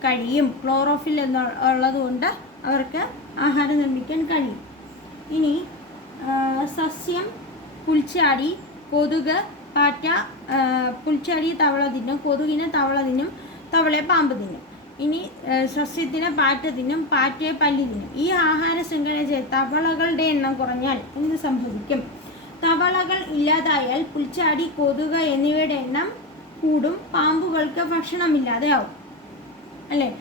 കഴിയും. ക്ലോറോഫിൽ എന്നുള്ളതുകൊണ്ട് അവർക്ക് ആഹാരം നിർമ്മിക്കാൻ കഴിയും. ഇനി സസ്യം പുൽച്ചാടി, കൊതുക്, പാറ്റ. പുൽച്ചാടി തവള തിന്നും, കൊതുകിനെ തവള തിന്നും, തവളയെ പാമ്പ് തിന്നും. ഇനി സസ്യത്തിന് പാറ്റ തിന്നും, പാറ്റയെ പല്ലി തിന്നും. ഈ ആഹാര ശൃംഖലയിൽ തവളകളുടെ എണ്ണം കുറഞ്ഞാൽ എന്ത് സംഭവിക്കും? തവളകൾ ഇല്ലാതായാൽ പുൽച്ചാടി, കൊതുക് എന്നിവയുടെ എണ്ണം കൂടും. പാമ്പുകൾക്ക് ഭക്ഷണമില്ലാതെയാവും അല്ലേ.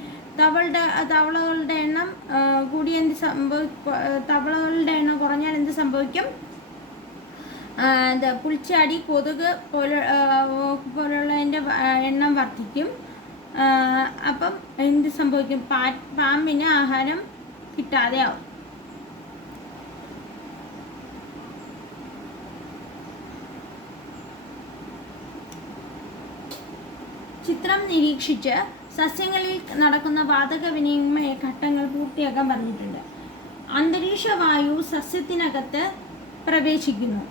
തവളകളുടെ എണ്ണം കൂടി തവളകളുടെ എണ്ണം കുറഞ്ഞാൽ എന്ത് സംഭവിക്കും? പുൽച്ചാടി, കൊതുക് പോലുള്ളതിൻ്റെ എണ്ണം വർദ്ധിക്കും. അപ്പം എന്ത് സംഭവിക്കും? പാമ്പിന് ആഹാരം കിട്ടാതെയാവും. ചിത്രം നിരീക്ഷിച്ച് സസ്യങ്ങളിൽ നടക്കുന്ന വാതക വിനിമയ ഘട്ടങ്ങൾ പൂർത്തിയാക്കാൻ പറഞ്ഞിട്ടുണ്ട്. അന്തരീക്ഷ വായു സസ്യത്തിനകത്ത് പ്രവേശിക്കുന്നു.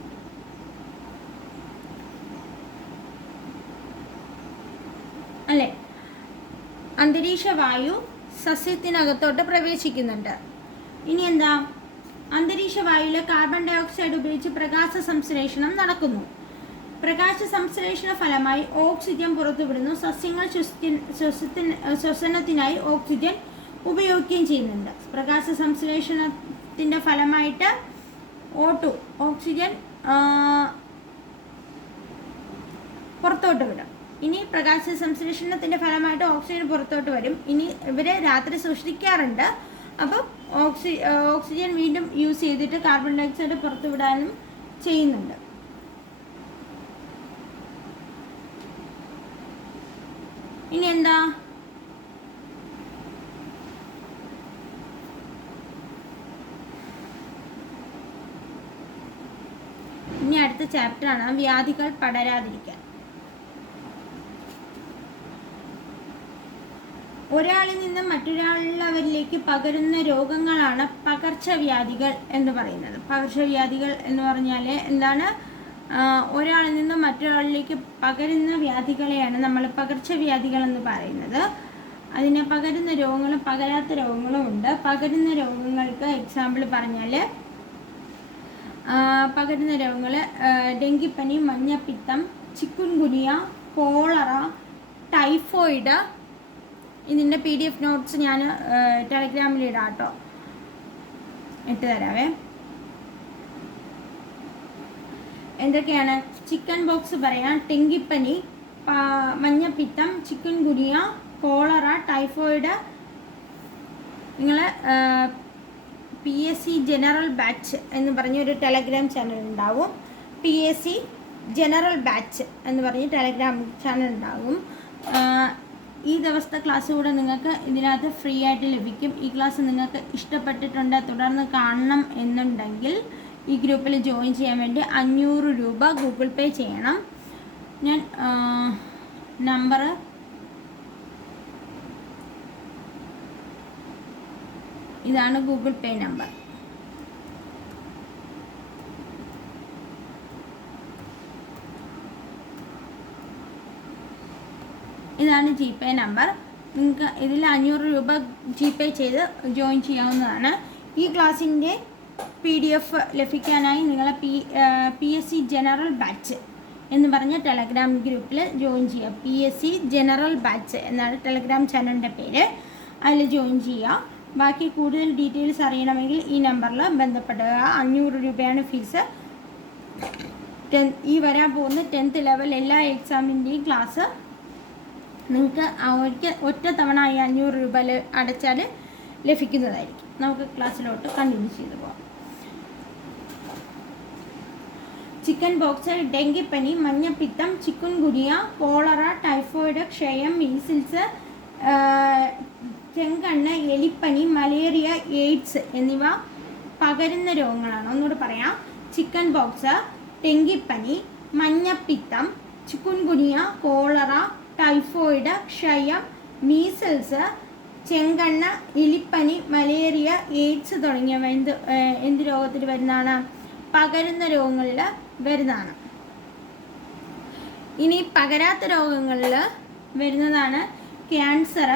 അല്ലേ, അന്തരീക്ഷ വായു സസ്യത്തിനകത്തോട്ട് പ്രവേശിക്കുന്നുണ്ട്. ഇനി എന്താ? അന്തരീക്ഷ വായുവിലെ കാർബൺ ഡൈ ഓക്സൈഡ് ഉപയോഗിച്ച് പ്രകാശ സംശ്ലേഷണം നടക്കുന്നു. പ്രകാശ സംശ്ലേഷണ ഫലമായി ഓക്സിജൻ പുറത്തുവിടുന്നു. സസ്യങ്ങൾ ശ്വസനത്തിനായി ഓക്സിജൻ ഉപയോഗിക്കുകയും ചെയ്യുന്നുണ്ട്. പ്രകാശ സംശ്ലേഷണത്തിൻ്റെ ഫലമായിട്ട് O2 ഓക്സിജൻ പുറത്തോട്ട് വിടും. ഇനി പ്രകാശ സംശ്ലേഷണത്തിൻ്റെ ഫലമായിട്ട് ഓക്സിജൻ പുറത്തോട്ട് വരും. ഇനി ഇവരെ രാത്രി സൃഷ്ടിക്കാറുണ്ട്. അപ്പം ഓക്സിജൻ വീണ്ടും യൂസ് ചെയ്തിട്ട് കാർബൺ ഡൈ ഓക്സൈഡ് പുറത്തുവിടാനും ചെയ്യുന്നുണ്ട്. ഇനി എന്താ, ഇനി അടുത്ത ചാപ്റ്ററാണ് വ്യാധികൾ പടരാതിരിക്കാൻ. ഒരാളിൽ നിന്ന് മറ്റൊരാളവരിലേക്ക് പകരുന്ന രോഗങ്ങളാണ് പകർച്ചവ്യാധികൾ എന്ന് പറയുന്നത്. പകർച്ചവ്യാധികൾ എന്ന് പറഞ്ഞാൽ എന്താണ്? ഒരാളിൽ നിന്ന് മറ്റൊരാളിലേക്ക് പകരുന്ന വ്യാധികളെയാണ് നമ്മൾ പകർച്ചവ്യാധികൾ എന്ന് പറയുന്നത്. അതിനെ പകരുന്ന രോഗങ്ങളും പകരാത്ത രോഗങ്ങളും ഉണ്ട്. പകരുന്ന രോഗങ്ങൾക്ക് എക്സാമ്പിൾ പറഞ്ഞാൽ പകരുന്ന രോഗങ്ങൾ ഡെങ്കിപ്പനി, മഞ്ഞപ്പിത്തം, ചിക്കുൻ ഗുനിയ, കോളറ, ടൈഫോയിഡ്. ഇതിൻ്റെ PDF നോട്ട്സ് ഞാൻ ടെലഗ്രാമിൽ ഇടാം കേട്ടോ, ഇട്ട് തരാവേ. എന്തൊക്കെയാണ്? ചിക്കൻ ബോക്സ് പറയാം, ഡെങ്കിപ്പനി, മഞ്ഞപ്പിത്തം, ചിക്കൻ ഗുനിയ, കോളറ, ടൈഫോയിഡ്. നിങ്ങൾ PSC ജനറൽ ബാച്ച് എന്ന് പറഞ്ഞൊരു ടെലഗ്രാം ചാനൽ ഉണ്ടാവും. PSC ജനറൽ ബാച്ച് എന്ന് പറഞ്ഞ് ടെലഗ്രാം ചാനൽ ഉണ്ടാകും. ഈ ദിവസത്തെ ക്ലാസ് കൂടെ നിങ്ങൾക്ക് ഇതിനകത്ത് ഫ്രീ ആയിട്ട് ലഭിക്കും. ഈ ക്ലാസ് നിങ്ങൾക്ക് ഇഷ്ടപ്പെട്ടിട്ടുണ്ട്, തുടർന്ന് കാണണം എന്നുണ്ടെങ്കിൽ ഈ ഗ്രൂപ്പിൽ ജോയിൻ ചെയ്യാൻ വേണ്ടി 500 രൂപ ഗൂഗിൾ പേ ചെയ്യണം. ഞാൻ നമ്പർ ഇതാണ്, ഗൂഗിൾ പേ നമ്പർ. ഇതാണ് GPay നമ്പർ. നിങ്ങൾക്ക് ഇതിൽ 500 രൂപ GPay ചെയ്ത് ജോയിൻ ചെയ്യാവുന്നതാണ്. ഈ ക്ലാസ്സിൻ്റെ PDF ലഭിക്കാനായി നിങ്ങളെ PSC ജനറൽ ബാച്ച് എന്ന് പറഞ്ഞ ടെലഗ്രാം ഗ്രൂപ്പിൽ ജോയിൻ ചെയ്യുക. PSC ജനറൽ ബാച്ച് എന്നാണ് ടെലഗ്രാം ചാനലിൻ്റെ പേര്. അതിൽ ജോയിൻ ചെയ്യുക. ബാക്കി കൂടുതൽ ഡീറ്റെയിൽസ് അറിയണമെങ്കിൽ ഈ നമ്പറിൽ ബന്ധപ്പെടുക. 500 രൂപയാണ് ഫീസ്. ഈ വരാൻ പോകുന്ന 10th ലെവൽ എല്ലാ എക്സാമിൻ്റെയും ക്ലാസ് നിങ്ങൾക്ക് ഒറ്റ തവണ 500 രൂപ അടച്ചാൽ ലഭിക്കുന്നതായിരിക്കും. നമുക്ക് ക്ലാസ്സിലോട്ട് കണ്ടിന്യൂ ചെയ്തു പോകാം. ചിക്കൻ ബോക്സ്, ഡെങ്കിപ്പനി, മഞ്ഞപ്പിത്തം, ചിക്കുൻ ഗുനിയ, കോളറ, ടൈഫോയിഡ്, ക്ഷയം, മീസിൽസ്, ചെങ്കണ്ണ്, എലിപ്പനി, മലേറിയ, എയ്ഡ്സ് എന്നിവ പകരുന്ന രോഗങ്ങളാണ്. ഒന്നുകൂടി പറയാം. ചിക്കൻ ബോക്സ്, ഡെങ്കിപ്പനി, മഞ്ഞപ്പിത്തം, ചിക്കുൻ ഗുനിയ, കോളറ, ടൈഫോയിഡ്, ക്ഷയം, മീസിൽസ്, ചെങ്കണ്ണ്, എലിപ്പനി, മലേറിയ, എയ്ഡ്സ് തുടങ്ങിയവ എന്ത് രോഗത്തിൽ വരുന്നതാണ്? പകരുന്ന രോഗങ്ങളിൽ വരുന്നതാണ്. ഇനി പകരാത്ത രോഗങ്ങളിൽ വരുന്നതാണ് ക്യാൻസർ,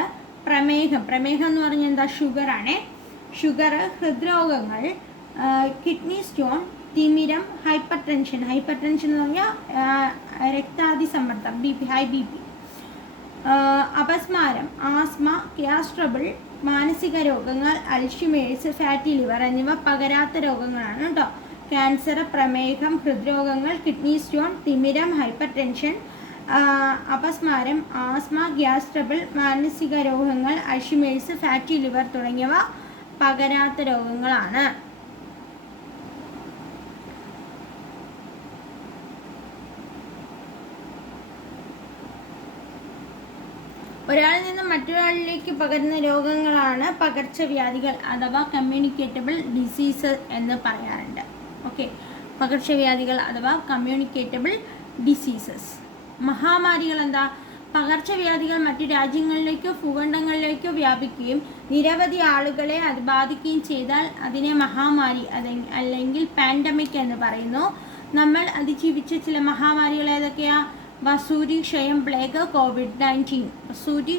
പ്രമേഹം. പ്രമേഹം എന്ന് പറഞ്ഞാൽ എന്താ? ഷുഗറാണേ. ഷുഗർ, ഹൃദ്രോഗങ്ങൾ, കിഡ്നി സ്റ്റോൺ, തിമിരം, ഹൈപ്പർ ടെൻഷൻ. ഹൈപ്പർ ടെൻഷൻ എന്ന് പറഞ്ഞാൽ രക്താതിസമ്മർദ്ദം, BP, ഹൈ BP. അപസ്മാരം, ആസ്മ, ഗ്യാസ് ട്രബിൾ, മാനസിക രോഗങ്ങൾ, അൽഷിമേഴ്സ്, ഫാറ്റി ലിവർ എന്നിവ പകരാത്ത രോഗങ്ങളാണ് കേട്ടോ. ക്യാൻസർ, പ്രമേഹം, ഹൃദ്രോഗങ്ങൾ, കിഡ്നി സ്റ്റോൺ, തിമിരം, ഹൈപ്പർ ടെൻഷൻ, അപസ്മാരം, ആസ്മ, ഗ്യാസ് ട്രബിൾ, മാനസിക രോഗങ്ങൾ, അൽഷിമേഴ്സ്, ഫാറ്റി ലിവർ തുടങ്ങിയവ പകരാത്ത രോഗങ്ങളാണ്. ഒരാളിൽ നിന്ന് മറ്റൊരാളിലേക്ക് പകരുന്ന രോഗങ്ങളാണ് പകർച്ചവ്യാധികൾ അഥവാ കമ്മ്യൂണിക്കേറ്റബിൾ ഡിസീസ് എന്ന് പറയാറുണ്ട്. ഓക്കെ, പകർച്ചവ്യാധികൾ അഥവാ കമ്മ്യൂണിക്കേറ്റബിൾ ഡിസീസസ്. മഹാമാരികൾ എന്താ? പകർച്ചവ്യാധികൾ മറ്റു രാജ്യങ്ങളിലേക്കോ ഭൂഖണ്ഡങ്ങളിലേക്കോ വ്യാപിക്കുകയും നിരവധി ആളുകളെ അത് ബാധിക്കുകയും ചെയ്താൽ അതിനെ മഹാമാരി അല്ലെങ്കിൽ പാൻഡമിക് എന്ന് പറയുന്നു. നമ്മൾ അതിജീവിച്ച ചില മഹാമാരികൾ ഏതൊക്കെയാ? വസൂരി, ക്ഷയം, പ്ലേഗ്, COVID-19. വസൂരി,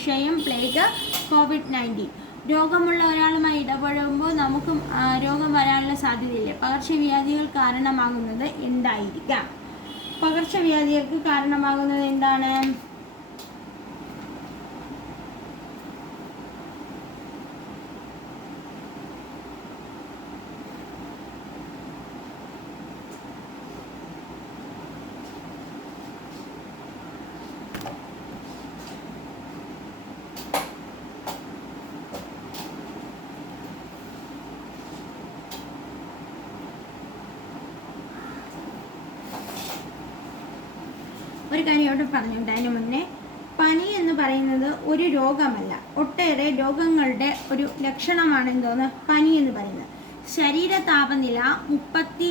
ക്ഷയം, പ്ലേഗ്, COVID-19. രോഗമുള്ള ഒരാളുമായി ഇടപഴകുമ്പോൾ നമുക്കും രോഗം വരാനുള്ള സാധ്യതയില്ല. പകർച്ചവ്യാധികൾ കാരണമാകുന്നത് എന്തായിരിക്കാം? പകർച്ചവ്യാധികൾക്ക് കാരണമാകുന്നത് എന്താണ്? ഒരു കാര്യം അവിടെ പറഞ്ഞിട്ടുണ്ട് അതിന് മുന്നേ. പറയുന്നത് ഒരു രോഗമല്ല, ഒട്ടേറെ രോഗങ്ങളുടെ ഒരു ലക്ഷണമാണ് എന്തോന്ന് പനി എന്ന് പറയുന്നത്. ശരീര താപനില 30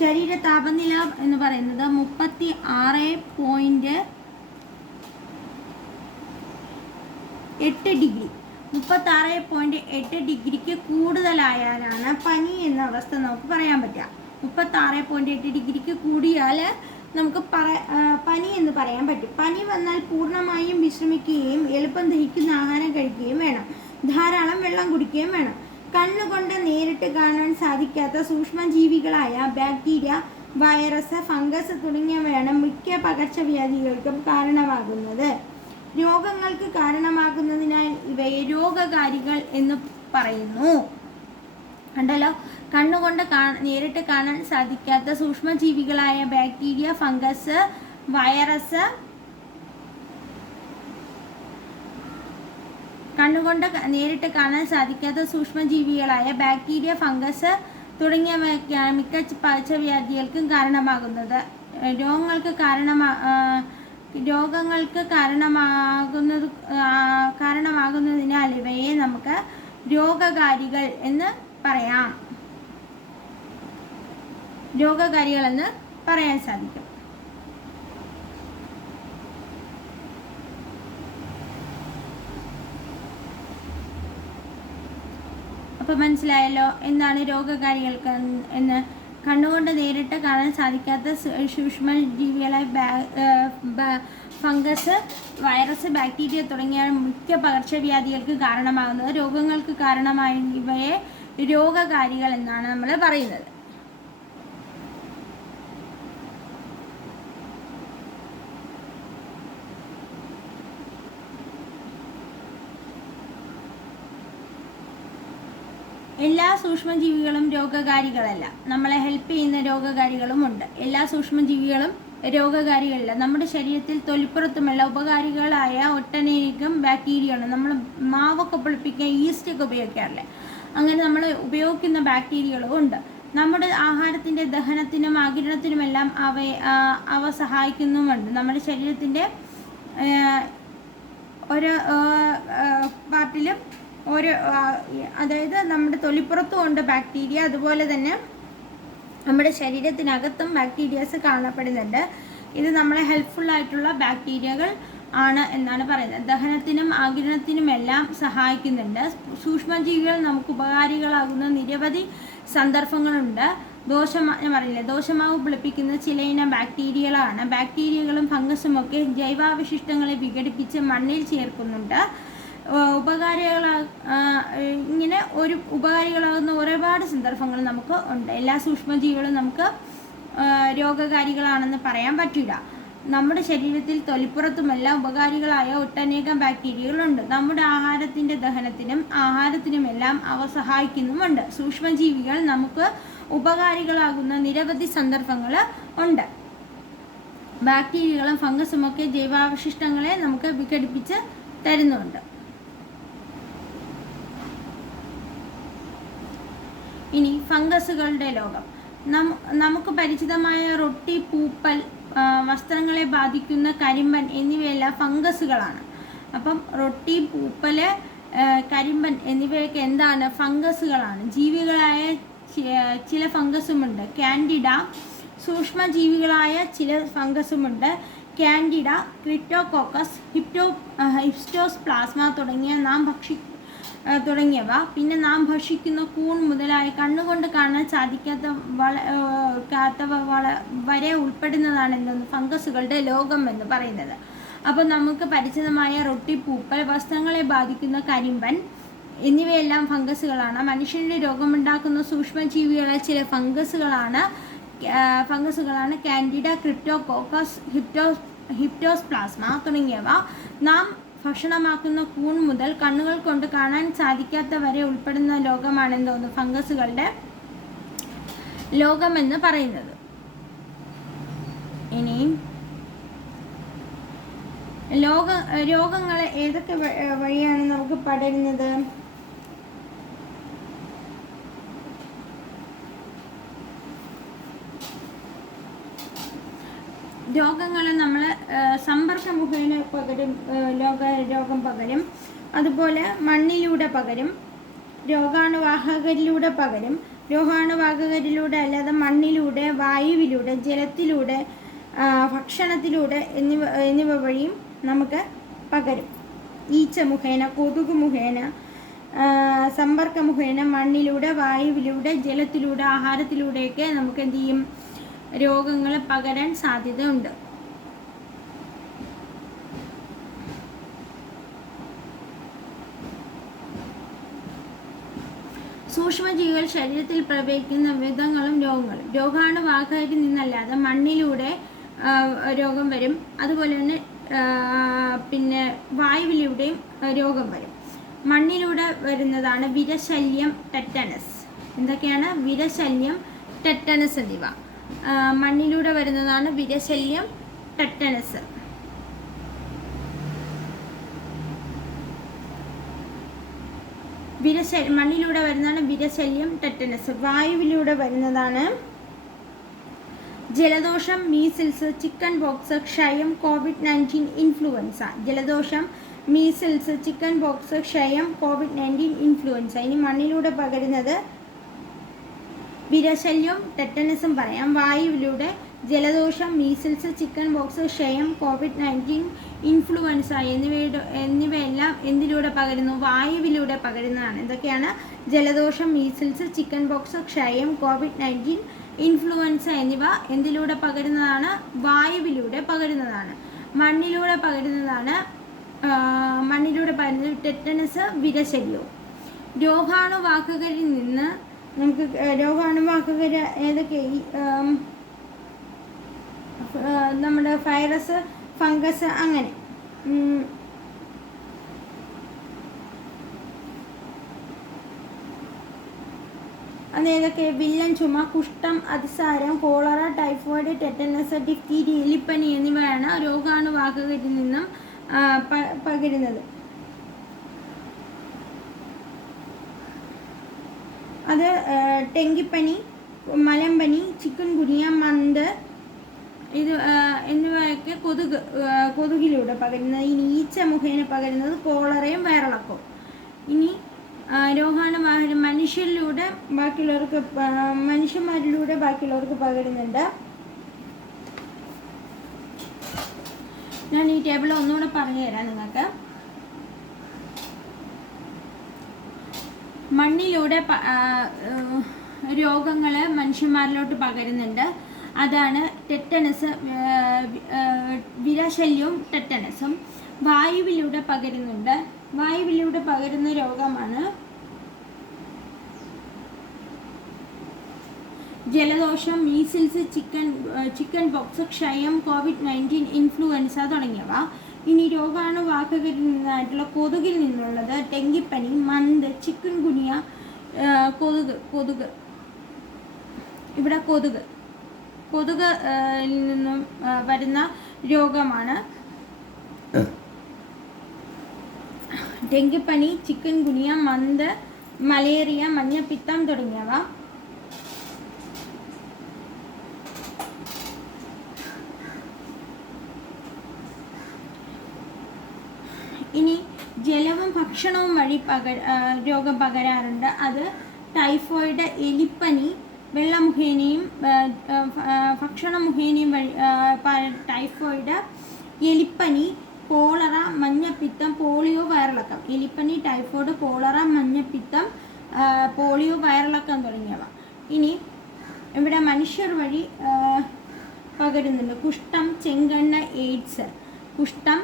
ശരീര താപനില എന്ന് പറയുന്നത് 36.8 ഡിഗ്രി 36.8 ഡിഗ്രിക്ക് കൂടുതലായാലാണ് പനി എന്ന അവസ്ഥ നമുക്ക് പറയാൻ പറ്റുക. 36.8 ഡിഗ്രിക്ക് കൂടിയാൽ നമുക്ക് പനി എന്ന് പറയാൻ പറ്റും. പനി വന്നാൽ പൂർണ്ണമായും വിശ്രമിക്കുകയും എളുപ്പം ദഹിക്കുന്ന ആഹാരം കഴിക്കുകയും വേണം. ധാരാളം വെള്ളം കുടിക്കുകയും വേണം. കണ്ണുകൊണ്ട് നേരിട്ട് കാണാൻ സാധിക്കാത്ത സൂക്ഷ്മജീവികളായ ബാക്ടീരിയ, വൈറസ്, ഫംഗസ് തുടങ്ങിയവയാണ് മിക്ക പകർച്ചവ്യാധികൾക്കും കാരണമാകുന്നത്. രോഗങ്ങൾക്ക് കാരണമാകുന്നതിനാൽ ഇവയെ രോഗകാരികൾ എന്ന് പറയുന്നു. കണ്ടല്ലോ, കണ്ണുകൊണ്ട് നേരിട്ട് കാണാൻ സാധിക്കാത്ത സൂക്ഷ്മജീവികളായ ബാക്ടീരിയ, ഫംഗസ്, വൈറസ്, കണ്ണുകൊണ്ട് നേരിട്ട് കാണാൻ സാധിക്കാത്ത സൂക്ഷ്മജീവികളായ ബാക്ടീരിയ, ഫംഗസ് തുടങ്ങിയവയൊക്കെയാണ് മിക്ക പകർച്ചവ്യാധികൾക്കും കാരണമാകുന്നത്. രോഗങ്ങൾക്ക് കാരണമാകുന്നതിനാൽ ഇവയെ നമുക്ക് രോഗകാരികൾ എന്ന് പറയാം. രോഗകാരികളെന്ന് പറയാൻ സാധിക്കും. അപ്പോൾ മനസ്സിലായല്ലോ എന്താണ് രോഗകാരികൾക്ക് എന്ന്. കണ്ണുകൊണ്ട് നേരിട്ട് കാണാൻ സാധിക്കാത്ത സൂക്ഷ്മജീവികളായ ഫംഗസ്, വൈറസ്, ബാക്ടീരിയ തുടങ്ങിയ മിക്ക പകർച്ചവ്യാധികൾക്ക് കാരണമാകുന്നത്. രോഗങ്ങൾക്ക് കാരണമായ ഇവയെ രോഗകാരികൾ എന്നാണ് നമ്മൾ പറയുന്നത്. എല്ലാ സൂക്ഷ്മജീവികളും രോഗകാരികളല്ല. നമ്മളെ ഹെൽപ്പ് ചെയ്യുന്ന രോഗകാരികളും ഉണ്ട്. എല്ലാ സൂക്ഷ്മജീവികളും രോഗകാരികളല്ല. നമ്മുടെ ശരീരത്തിൽ തൊലിപ്പുറത്തുമുള്ള ഉപകാരികളായ ഒട്ടനേകം ബാക്ടീരിയ ഉണ്ട്. നമ്മൾ മാവൊക്കെ പുളിപ്പിക്കാൻ ഈസ്റ്റൊക്കെ ഉപയോഗിക്കാറില്ലേ, അങ്ങനെ നമ്മൾ ഉപയോഗിക്കുന്ന ബാക്ടീരിയകളും ഉണ്ട്. നമ്മുടെ ആഹാരത്തിൻ്റെ ദഹനത്തിനും ആഗിരണത്തിനുമെല്ലാം അവ സഹായിക്കുന്നുമുണ്ട്. നമ്മുടെ ശരീരത്തിൻ്റെ ഓരോ പാർട്ടിലും അതായത് നമ്മുടെ തൊലിപ്പുറത്തും ഉണ്ട് ബാക്ടീരിയ, അതുപോലെ തന്നെ നമ്മുടെ ശരീരത്തിനകത്തും ബാക്ടീരിയാസ് കാണപ്പെടുന്നുണ്ട്. ഇത് നമ്മളെ ഹെൽപ്ഫുള്ളായിട്ടുള്ള ബാക്ടീരിയകൾ ആണ് എന്നാണ് പറയുന്നത്. ദഹനത്തിനും ആഗിരണത്തിനുമെല്ലാം സഹായിക്കുന്നുണ്ട്. സൂക്ഷ്മജീവികൾ നമുക്ക് ഉപകാരികളാകുന്ന നിരവധി സന്ദർഭങ്ങളുണ്ട്. ഞാൻ പറഞ്ഞില്ലേ, ദോശമാവ് പുളിപ്പിക്കുന്ന ചിലയിനം ബാക്ടീരിയകളാണ്. ബാക്ടീരിയകളും ഫംഗസും ഒക്കെ ജൈവാവശിഷ്ടങ്ങളെ വിഘടിപ്പിച്ച് മണ്ണിൽ ചേർക്കുന്നുണ്ട്. ഇങ്ങനെ ഉപകാരികളാകുന്ന ഒരുപാട് സന്ദർഭങ്ങൾ നമുക്ക് ഉണ്ട്. എല്ലാ സൂക്ഷ്മജീവികളും നമുക്ക് രോഗകാരികളാണെന്ന് പറയാൻ പറ്റില്ല. നമ്മുടെ ശരീരത്തിൽ തൊലിപ്പുറത്തുമെല്ലാം ഉപകാരികളായ ഒട്ടനേകം ബാക്ടീരിയകളുണ്ട്. നമ്മുടെ ആഹാരത്തിൻ്റെ ദഹനത്തിനും ആഹാരത്തിനുമെല്ലാം അവ സഹായിക്കുന്നുമുണ്ട്. സൂക്ഷ്മജീവികൾ നമുക്ക് ഉപകാരികളാകുന്ന നിരവധി സന്ദർഭങ്ങൾ ഉണ്ട്. ബാക്ടീരിയകളും ഫംഗസുമൊക്കെ ജൈവാവശിഷ്ടങ്ങളെ നമുക്ക് വിഘടിപ്പിച്ച് തരുന്നുണ്ട്. ഇനി ഫംഗസുകളുടെ ലോകം. നമുക്ക് പരിചിതമായ റൊട്ടി, പൂപ്പൽ, വസ്ത്രങ്ങളെ ബാധിക്കുന്ന കരിമ്പൻ എന്നിവയെല്ലാം ഫംഗസുകളാണ്. അപ്പം റൊട്ടി, പൂപ്പൽ, കരിമ്പൻ എന്നിവയൊക്കെ എന്താണ്? ഫംഗസുകളാണ്. ജീവികളായ ചില ഫംഗസുമുണ്ട്. കാൻഡിഡ, സൂക്ഷ്മജീവികളായ ചില ഫംഗസുമുണ്ട്. കാൻഡിഡ, ക്രിപ്റ്റോകോക്കസ്, ഹിപ്റ്റോസ്പ്ലാസ്മ തുടങ്ങിയവ. പിന്നെ നാം ഭക്ഷിക്കുന്ന കൂൺ മുതലായ കണ്ണുകൊണ്ട് കാണാൻ സാധിക്കാത്തവ വരെ ഉൾപ്പെടുന്നതാണ് എന്തെന്ന് ഫംഗസുകളുടെ ലോകം എന്ന് പറയുന്നത്. അപ്പോൾ നമുക്ക് പരിചിതമായ റൊട്ടി, പൂപ്പൽ, വസ്ത്രങ്ങളെ ബാധിക്കുന്ന കരിമ്പൻ എന്നിവയെല്ലാം ഫംഗസുകളാണ്. മനുഷ്യൻ്റെ രോഗമുണ്ടാക്കുന്ന സൂക്ഷ്മജീവികളെ ചില ഫംഗസുകളാണ് കാൻഡിഡ, ക്രിപ്റ്റോകോക്കസ്, ഹിപ്റ്റോസ്പ്ലാസ്മ തുടങ്ങിയവ. നാം ഭക്ഷണമാക്കുന്ന കൂൺ മുതൽ കണ്ണുകൾ കൊണ്ട് കാണാൻ സാധിക്കാത്ത വരെ ഉൾപ്പെടുന്ന ലോകമാണ് എന്തോന്ന് ഫംഗസുകളുടെ ലോകമെന്ന് പറയുന്നത്. ഇനി രോഗങ്ങൾ ഏതൊക്കെ വഴിയാണ് നമുക്ക് പടരുന്നത്? രോഗങ്ങൾ നമ്മൾ സമ്പർക്ക മുഖേന പകരും, രോഗം പകരും. അതുപോലെ മണ്ണിലൂടെ പകരും, രോഗാണുവാഹകരിലൂടെ പകരും. രോഗാണുവാഹകരിലൂടെ അല്ലാതെ മണ്ണിലൂടെ, വായുവിലൂടെ, ജലത്തിലൂടെ, ഭക്ഷണത്തിലൂടെ എന്നിവ വഴിയും നമുക്ക് പകരും. ഈച്ച മുഖേന, കൊതുക് മുഖേന, സമ്പർക്ക മുഖേന, മണ്ണിലൂടെ, വായുവിലൂടെ, ജലത്തിലൂടെ, ആഹാരത്തിലൂടെയൊക്കെ നമുക്ക് എന്ത് ചെയ്യും, രോഗങ്ങൾ പകരാൻ സാധ്യതയുണ്ട്. സൂക്ഷ്മജീവികൾ ശരീരത്തിൽ പ്രവേശിക്കുന്ന വിധങ്ങളും രോഗങ്ങളും. രോഗാണുവാഹകരിൽ നിന്നല്ലാതെ മണ്ണിലൂടെ രോഗം വരും. അതുപോലെ തന്നെ പിന്നെ വായുവിലൂടെയും രോഗം വരും. മണ്ണിലൂടെ വരുന്നതാണ് വിരശല്യം, ടെറ്റനസ്. എന്തൊക്കെയാണ്? വിരശല്യം, ടെറ്റനസ് എന്നിവ മണ്ണിലൂടെ വരുന്നതാണ് വിരശല്യം, ടെറ്റനസ്. മണ്ണിലൂടെ വരുന്നതാണ് വിരശല്യം, ടെറ്റനസ്. വായുവിലൂടെ വരുന്നതാണ് ജലദോഷം, മീസിൽസ്, ചിക്കൻ പോക്സ്, ക്ഷയം, COVID-19, ഇൻഫ്ലുവൻസ. ജലദോഷം, മീസിൽസ്, ചിക്കൻ പോക്സ്, ക്ഷയം, COVID-19, ഇൻഫ്ലുവൻസ. ഇനി മണ്ണിലൂടെ പകരുന്നത് വിരശല്യവും ടെറ്റനസും പറയാം. വായുവിലൂടെ ജലദോഷം, മീസിൽസ്, ചിക്കൻ പോക്സ്, ക്ഷയം, COVID-19, ഇൻഫ്ലുവൻസ എന്നിവയെല്ലാം എന്തിലൂടെ പകരുന്നു? വായുവിലൂടെ പകരുന്നതാണ്. എന്തൊക്കെയാണ്? ജലദോഷം, മീസിൽസ്, ചിക്കൻ പോക്സ്, ക്ഷയം, COVID-19, ഇൻഫ്ലുവൻസ എന്നിവ എന്തിലൂടെ പകരുന്നതാണ്? വായുവിലൂടെ പകരുന്നതാണ്. മണ്ണിലൂടെ പകരുന്നത് ടെറ്റനസ്, വിരശല്യവും. രോഗാണുവാഹകരിൽ നിന്ന് നമുക്ക് രോഗാണുവാഹകർ ഏതൊക്കെ? നമ്മുടെ വൈറസ്, ഫംഗസ്, അങ്ങനെ. അതേതൊക്കെ? വില്ലൻ ചുമ, കുഷ്ഠം, അതിസാരം, കോളറ, ടൈഫോയിഡ്, ടെറ്റനസ്, ഡിഫ്തീരിയ, എലിപ്പനി എന്നിവയാണ് രോഗാണുവാഹകരിൽ നിന്നും പകരുന്നത്. അത് ഡെങ്കിപ്പനി, മലമ്പനി, ചിക്കൻ ഗുനിയ, മന്ത് എന്നിവയൊക്കെ കൊതുകിലൂടെ പകരുന്നത്. ഇനി ഈച്ച മുഖേന പകരുന്നത് കോളറയും വയറിളക്കവും. ഇനി രോഗാണുവാഹകർ മനുഷ്യന്മാരിലൂടെ ബാക്കിയുള്ളവർക്ക് പകരുന്നുണ്ട്. ഞാൻ ഈ ടേബിൾ ഒന്നുകൂടെ പറഞ്ഞു തരാം നിങ്ങൾക്ക്. മണ്ണിലൂടെ രോഗങ്ങൾ മനുഷ്യന്മാരിലോട്ട് പകരുന്നുണ്ട്. അതാണ് ടെറ്റനസ്, വിരശല്യവും ടെറ്റനസും. വായുവിലൂടെ പകരുന്നുണ്ട്. വായുവിലൂടെ പകരുന്ന രോഗമാണ് ജലദോഷം, മീസിൽസ്, ചിക്കൻ പോക്സ്, ക്ഷയം, COVID-19, ഇൻഫ്ലുവൻസ തുടങ്ങിയവ. ഇനി രോഗാണുവാഹകരിൽ നിന്നായിട്ടുള്ള കൊതുകിൽ നിന്നുള്ളത് ഡെങ്കിപ്പനി, മന്ത്, ചിക്കൻ ഗുനിയ, കൊതുക്. ഇവിടെ കൊതുക് നിന്നും വരുന്ന രോഗമാണ് ഡെങ്കിപ്പനി, ചിക്കൻ ഗുനിയ, മന്ത്, മലേറിയ, മഞ്ഞപ്പിത്തം തുടങ്ങിയവ. ഇനി ജലവും ഭക്ഷണവും വഴി രോഗം പകരാറുണ്ട്. അത് ടൈഫോയിഡ്, എലിപ്പനി, വെള്ളം മുഖേനയും ഭക്ഷണം മുഖേനയും വഴി ടൈഫോയിഡ്, എലിപ്പനി, കോളറ, മഞ്ഞപ്പിത്തം, പോളിയോ, വയറിളക്കം. എലിപ്പനി, ടൈഫോയിഡ്, കോളറ, മഞ്ഞപ്പിത്തം, പോളിയോ, വയറിളക്കം തുടങ്ങിയവ. ഇനി ഇവിടെ മനുഷ്യർ വഴി പകരുന്നുണ്ട്. കുഷ്ഠം, ചെങ്കണ്ണ്, എയ്ഡ്സ്. കുഷ്ഠം,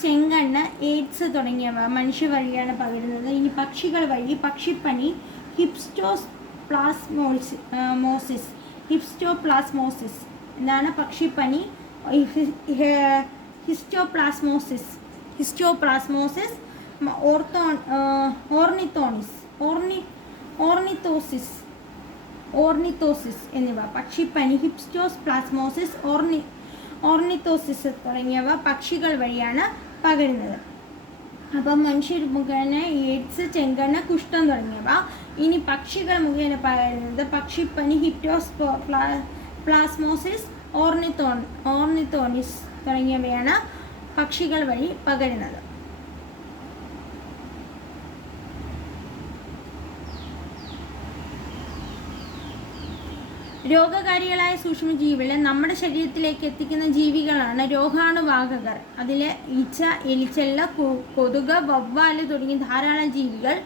ചെങ്കണ്ണ്, എയ്ഡ്സ് തുടങ്ങിയവ മനുഷ്യ വഴിയാണ് പകരുന്നത്. ഇനി പക്ഷികൾ വഴി പക്ഷിപ്പനി, ഹിപ്സ്റ്റോപ്ലാസ്മോസിസ്. എന്താണ് പക്ഷിപ്പനി? ഹിസ്റ്റോപ്ലാസ്മോസിസ്, ഓർണിത്തോസിസ് എന്നിവ. പക്ഷിപ്പനി, ഹിപ്സ്റ്റോപ്ലാസ്മോസിസ്, ഓർണിത്തോസിസ് തുടങ്ങിയവ പക്ഷികൾ വഴിയാണ് പകരുന്നത്. അപ്പം മനുഷ്യർ മുഖേന എയ്ഡ്സ്, ചെങ്കണ്ണ്, കുഷ്ഠം തുടങ്ങിയവ. ഇനി പക്ഷികൾ മുഖേന പകരുന്നത് പക്ഷിപ്പനി, ഹിപ്സ്റ്റോപ്ലാസ്മോസിസ്, ഓർണിത്തോണിസ് തുടങ്ങിയവയാണ് പക്ഷികൾ വഴി പകരുന്നത്. രോഗകാരികളായ സൂക്ഷ്മജീവികളെ നമ്മുടെ ശരീരത്തിലേക്ക് എത്തിക്കുന്ന ജീവികളാണ് രോഗാണുവാഹകർ. അതിൽ ഈച്ച, എലിച്ചെള്ള, കൊതുക്, വവ്വാല് തുടങ്ങിയ ധാരാളം ജീവികൾ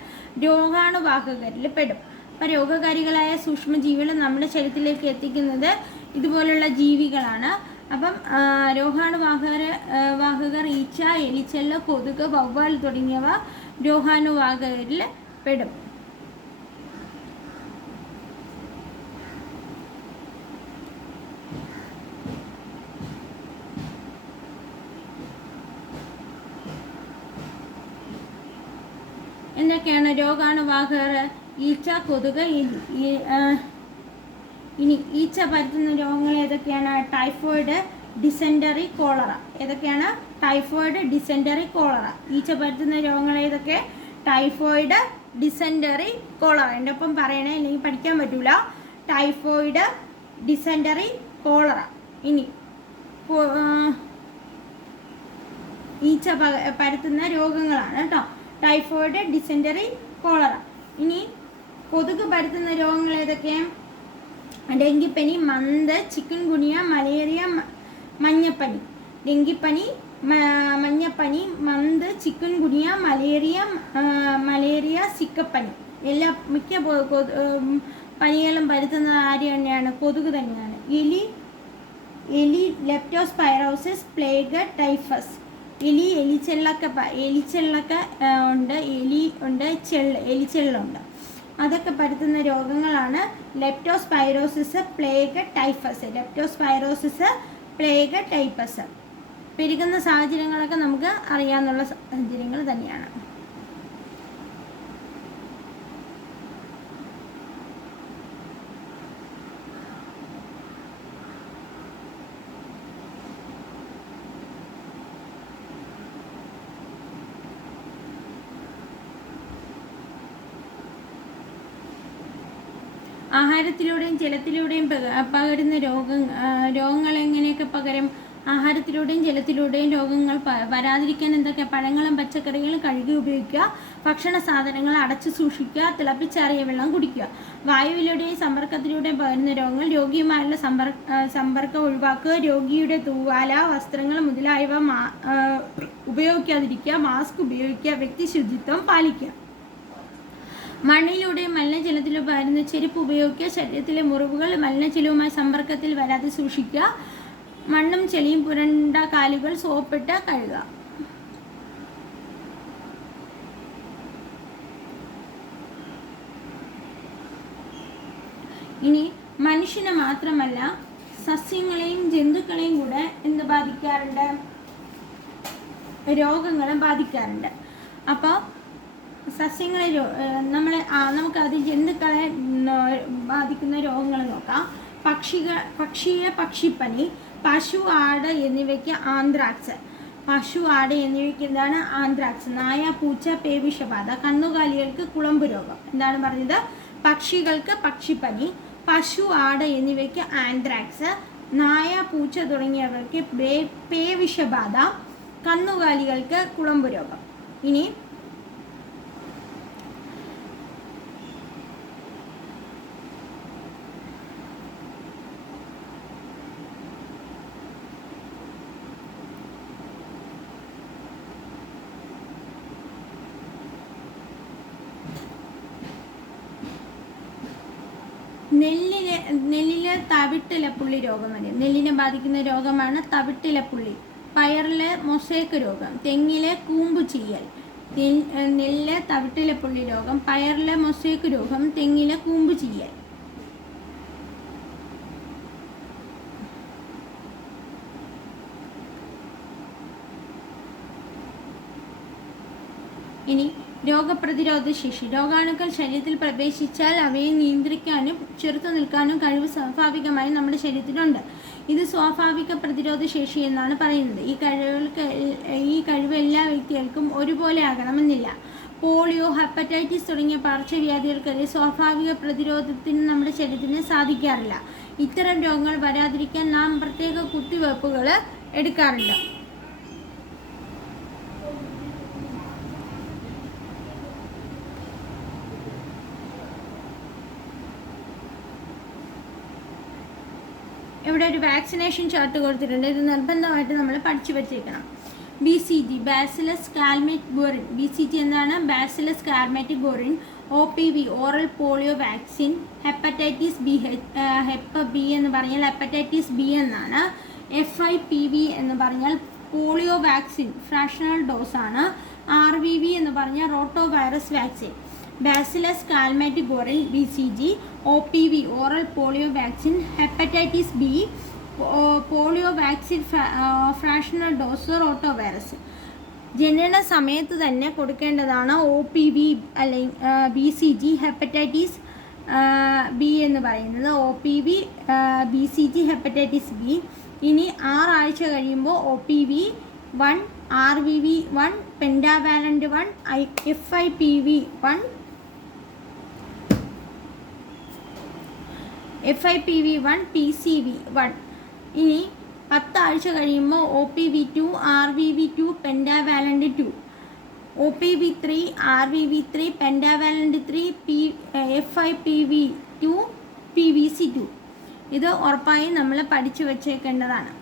രോഗാണുവാഹകരിൽ പെടും. അപ്പം രോഗകാരികളായ സൂക്ഷ്മജീവികൾ നമ്മുടെ ശരീരത്തിലേക്ക് എത്തിക്കുന്നത് ഇതുപോലുള്ള ജീവികളാണ്. അപ്പം വാഹകർ ഈച്ച, എലിച്ചെള്ള, കൊതുക്, വവ്വാൽ തുടങ്ങിയവ രോഗാണുവാഹകരിൽ പെടും. എന്തൊക്കെയാണ് രോഗാണുവാഹകർ? ഈച്ച, കൊതുക്, എലി. ഇനി ഈച്ച പരത്തുന്ന രോഗങ്ങൾ ഏതൊക്കെയാണ്? Typhoid, dysentery, cholera. ഏതൊക്കെയാണ്? Typhoid, dysentery, cholera. ഈച്ച പരത്തുന്ന രോഗങ്ങൾ ഏതൊക്കെ? Typhoid, dysentery, cholera. എൻ്റെ ഒപ്പം പറയണേ, അല്ലെങ്കിൽ പഠിക്കാൻ പറ്റൂല. Typhoid, dysentery, cholera. ഇനി ഈച്ച പരത്തുന്ന രോഗങ്ങളാണ് കേട്ടോ. Typhoid, dysentery, cholera. ഇനി കൊതുക് പരത്തുന്ന രോഗങ്ങൾ ഏതൊക്കെ? ഡെങ്കിപ്പനി, മന്ത്, ചിക്കൻ ഗുനിയ, മലേറിയ, മഞ്ഞപ്പനി. ഡെങ്കിപ്പനി, മഞ്ഞപ്പനി, മന്ത്, ചിക്കൻ ഗുനിയ, മലേറിയ, സിക്കപ്പനി. മിക്ക പനികളും പരത്തുന്നത് ആര് തന്നെയാണ്? കൊതുക് തന്നെയാണ്. എലി ലെപ്റ്റോസ്പൈറോസിസ്, പ്ലേഗ്, ടൈഫസ്. എലിച്ചെള്ളൊക്കെ ഉണ്ട്, എലി ഉണ്ട്, എലിച്ചെള്ളുണ്ട്. അതൊക്കെ പരത്തുന്ന രോഗങ്ങളാണ് leptospirosis, plague, typhus. Leptospirosis, plague, typhus. പെരുകുന്ന സാഹചര്യങ്ങളൊക്കെ നമുക്ക് അറിയാവുന്ന സാഹചര്യങ്ങൾ തന്നെയാണ്. ആഹാരത്തിലൂടെയും ജലത്തിലൂടെയും പകരുന്ന രോഗങ്ങൾ എങ്ങനെയൊക്കെ പകരും? ആഹാരത്തിലൂടെയും ജലത്തിലൂടെയും രോഗങ്ങൾ വരാതിരിക്കാൻ എന്തൊക്കെ? പഴങ്ങളും പച്ചക്കറികളും കഴുകി ഉപയോഗിക്കുക, ഭക്ഷണ സാധനങ്ങൾ അടച്ചു സൂക്ഷിക്കുക, തിളപ്പിച്ചാറിയ വെള്ളം കുടിക്കുക. വായുവിലൂടെയും സമ്പർക്കത്തിലൂടെയും പകരുന്ന രോഗങ്ങൾ: രോഗിയുമായുള്ള സമ്പർക്കം ഒഴിവാക്കുക, രോഗിയുടെ തൂവാല, വസ്ത്രങ്ങൾ മുതലായവ ഉപയോഗിക്കാതിരിക്കുക, മാസ്ക് ഉപയോഗിക്കുക, വ്യക്തി ശുചിത്വം പാലിക്കുക. മണ്ണിലൂടെയും മലിനജലത്തിലും പകരുന്ന ചെരുപ്പ് ഉപയോഗിക്കുക, ശരീരത്തിലെ മുറിവുകൾ മലിനജലവുമായി സമ്പർക്കത്തിൽ വരാതെ സൂക്ഷിക്കുക, മണ്ണും ചെളിയും പുരണ്ട കാലുകൾ സോപ്പിട്ട് കഴുകുക. ഇനി മനുഷ്യനെ മാത്രമല്ല സസ്യങ്ങളെയും ജന്തുക്കളെയും കൂടെ എന്ത് ബാധിക്കാറുണ്ട്? രോഗങ്ങളും ബാധിക്കാറുണ്ട്. അപ്പോൾ സസ്യങ്ങളെ നമുക്കത് ജന്തുക്കളെ ബാധിക്കുന്ന രോഗങ്ങൾ നോക്കാം. പക്ഷിപ്പനി, പശു, ആട് എന്നിവയ്ക്ക് ആന്ത്രാക്സ്. പശു, ആട് എന്നിവയ്ക്ക് എന്താണ്? ആന്ത്രാക്സ്. നായ, പൂച്ച, പേവിഷബാധ. കന്നുകാലികൾക്ക് കുളമ്പ് രോഗം. എന്താണ് പറഞ്ഞത്? പക്ഷികൾക്ക് പക്ഷിപ്പനി, പശു, ആട് എന്നിവയ്ക്ക് ആന്ത്രാക്സ്, നായ, പൂച്ച തുടങ്ങിയവർക്ക് പേവിഷബാധ, കന്നുകാലികൾക്ക് കുളമ്പ് രോഗം. ഇനി നെല്ലിലെ തവിട്ടിലപ്പുള്ളി രോഗം വരും. നെല്ലിനെ ബാധിക്കുന്ന രോഗമാണ് തവിട്ടിലപ്പുള്ളി. പയറിലെ മൊസൈക്ക് രോഗം, തെങ്ങിലെ കൂമ്പ് ചീയൽ. നെല്ലിലെ തവിട്ടിലപ്പുള്ളി രോഗം, പയറിലെ മൊസൈക്ക് രോഗം, തെങ്ങിലെ കൂമ്പ് ചീയൽ. ഇനി രോഗപ്രതിരോധ ശേഷി. രോഗാണുക്കൾ ശരീരത്തിൽ പ്രവേശിച്ചാൽ അവയെ നിയന്ത്രിക്കാനും ചെറുത്തു നിൽക്കാനും കഴിവ് സ്വാഭാവികമായി നമ്മുടെ ശരീരത്തിലുണ്ട്. ഇത് സ്വാഭാവിക പ്രതിരോധ ശേഷി എന്നാണ് പറയുന്നത്. ഈ കഴിവ് എല്ലാ വ്യക്തികൾക്കും ഒരുപോലെ ആകണമെന്നില്ല. പോളിയോ, ഹെപ്പറ്റൈറ്റിസ് തുടങ്ങിയ പകർച്ചവ്യാധികൾക്കെതിരെ സ്വാഭാവിക പ്രതിരോധത്തിന് നമ്മുടെ ശരീരത്തിന് സാധിക്കാറില്ല. ഇത്തരം രോഗങ്ങൾ വരാതിരിക്കാൻ നാം പ്രത്യേക കുത്തിവയ്പ്പുകൾ എടുക്കാറുണ്ട്. ഇവിടെ ഒരു വാക്സിനേഷൻ ചാർട്ട് കൊടുത്തിട്ടുണ്ട്. ഇത് നിർബന്ധമായിട്ട് നമ്മൾ പഠിച്ചു വെച്ചേക്കണം. BCG, bacillus Calmette Guerin. BCG എന്താണ്? Bacillus Calmette Guerin. OPV, oral polio vaccine. Hepatitis B, hep B എന്ന് പറഞ്ഞാൽ ഹെപ്പറ്റൈറ്റിസ് ബി എന്നാണ്. FIPV എന്ന് പറഞ്ഞാൽ പോളിയോ വാക്സിൻ, ഫ്രാക്ഷണൽ ഡോസാണ്. RVV എന്ന് പറഞ്ഞാൽ rotavirus vaccine. Bacillus Calmette Guerin BCG, OPV, oral polio vaccine. Hepatitis B, polio vaccine, fractional dose, rotavirus. ജനന സമയത്ത് തന്നെ കൊടുക്കേണ്ടതാണ് OPV അല്ലെങ്കിൽ BCG. ഹെപ്പറ്റൈറ്റിസ് ബി എന്ന് പറയുന്നത് OPV, BCG, ഹെപ്പറ്റൈറ്റിസ് ബി. ഇനി 6 ആഴ്ച കഴിയുമ്പോൾ OPV 1, RVV 1, pentavalent 1, FIPV 1, FIPV 1, PCV 1. ഇനി 10 ആഴ്ച കഴിയുമ്പോൾ OPV 2, RVV 2, pentavalent 2, OPV 3, RVV 3, pentavalent 3, FIPV 2, PVC 2. ഇത് ഉറപ്പായും നമ്മൾ പഠിച്ചു വച്ചേക്കേണ്ടതാണ്.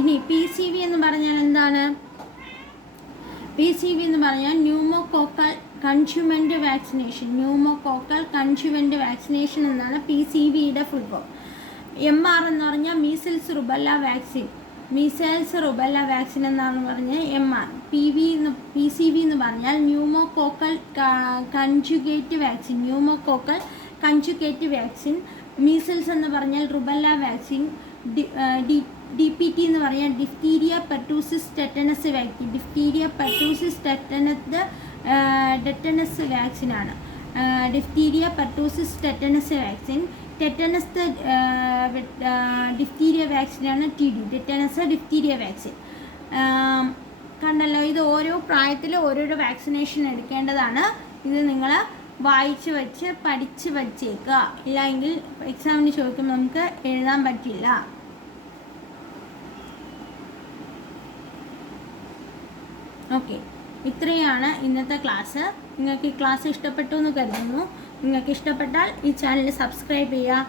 ഇനി PCV എന്ന് പറഞ്ഞാൽ എന്താണ്? PCV എന്ന് പറഞ്ഞാൽ pneumococcal conjugate vaccination. Pneumococcal conjugate vaccination എന്നാണ് PCVയുടെ ഫുൾ ഫോം. MR എന്ന് പറഞ്ഞാൽ measles rubella vaccine. Measles rubella vaccine എന്നാണ് പറഞ്ഞാൽ MR. PCV എന്ന് പറഞ്ഞാൽ pneumococcal conjugate vaccine. Pneumococcal conjugate vaccine. Measles എന്ന് പറഞ്ഞാൽ റുബല്ല വാക്സിൻ. DPT എന്ന് പറഞ്ഞാൽ diphtheria pertussis tetanus vaccine. Diphtheria pertussis tetanus വാക്സിനാണ്. Diphtheria pertussis tetanus vaccine. Tetanus diphtheria വാക്സിനാണ് TD. Tetanus diphtheria vaccine. കണ്ടല്ലോ, ഇത് ഓരോ പ്രായത്തിൽ ഓരോരോ വാക്സിനേഷൻ എടുക്കേണ്ടതാണ്. ഇത് നിങ്ങൾ വായിച്ച് വെച്ച് പഠിച്ച് വച്ചേക്കുക. ഇല്ലെങ്കിൽ എക്സാമിന് ചോദിക്കുമ്പോൾ നമുക്ക് എഴുതാൻ പറ്റില്ല. ഓക്കെ, ഇത്രയാണ് ഇന്നത്തെ ക്ലാസ്. നിങ്ങൾക്ക് ഈ ക്ലാസ് ഇഷ്ടപ്പെട്ടു എന്ന് കരുതുന്നു. നിങ്ങൾക്ക് ഇഷ്ടപ്പെട്ടാൽ ഈ ചാനൽ സബ്സ്ക്രൈബ് ചെയ്യുക,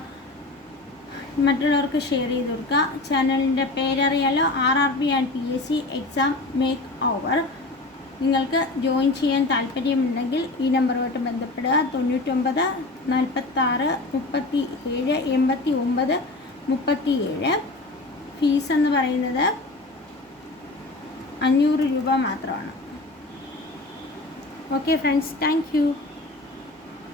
മറ്റുള്ളവർക്ക് ഷെയർ ചെയ്ത് കൊടുക്കുക. ചാനലിൻ്റെ പേരറിയാലോ, RRB and PSC exam make over. നിങ്ങൾക്ക് ജോയിൻ ചെയ്യാൻ താല്പര്യമുണ്ടെങ്കിൽ ഈ നമ്പറുമായിട്ട് ബന്ധപ്പെടുക. 99 46 37 89 37. ഫീസ് എന്ന് പറയുന്നത് 500 രൂപ മാത്രമാണ്. Okay friends, thank you.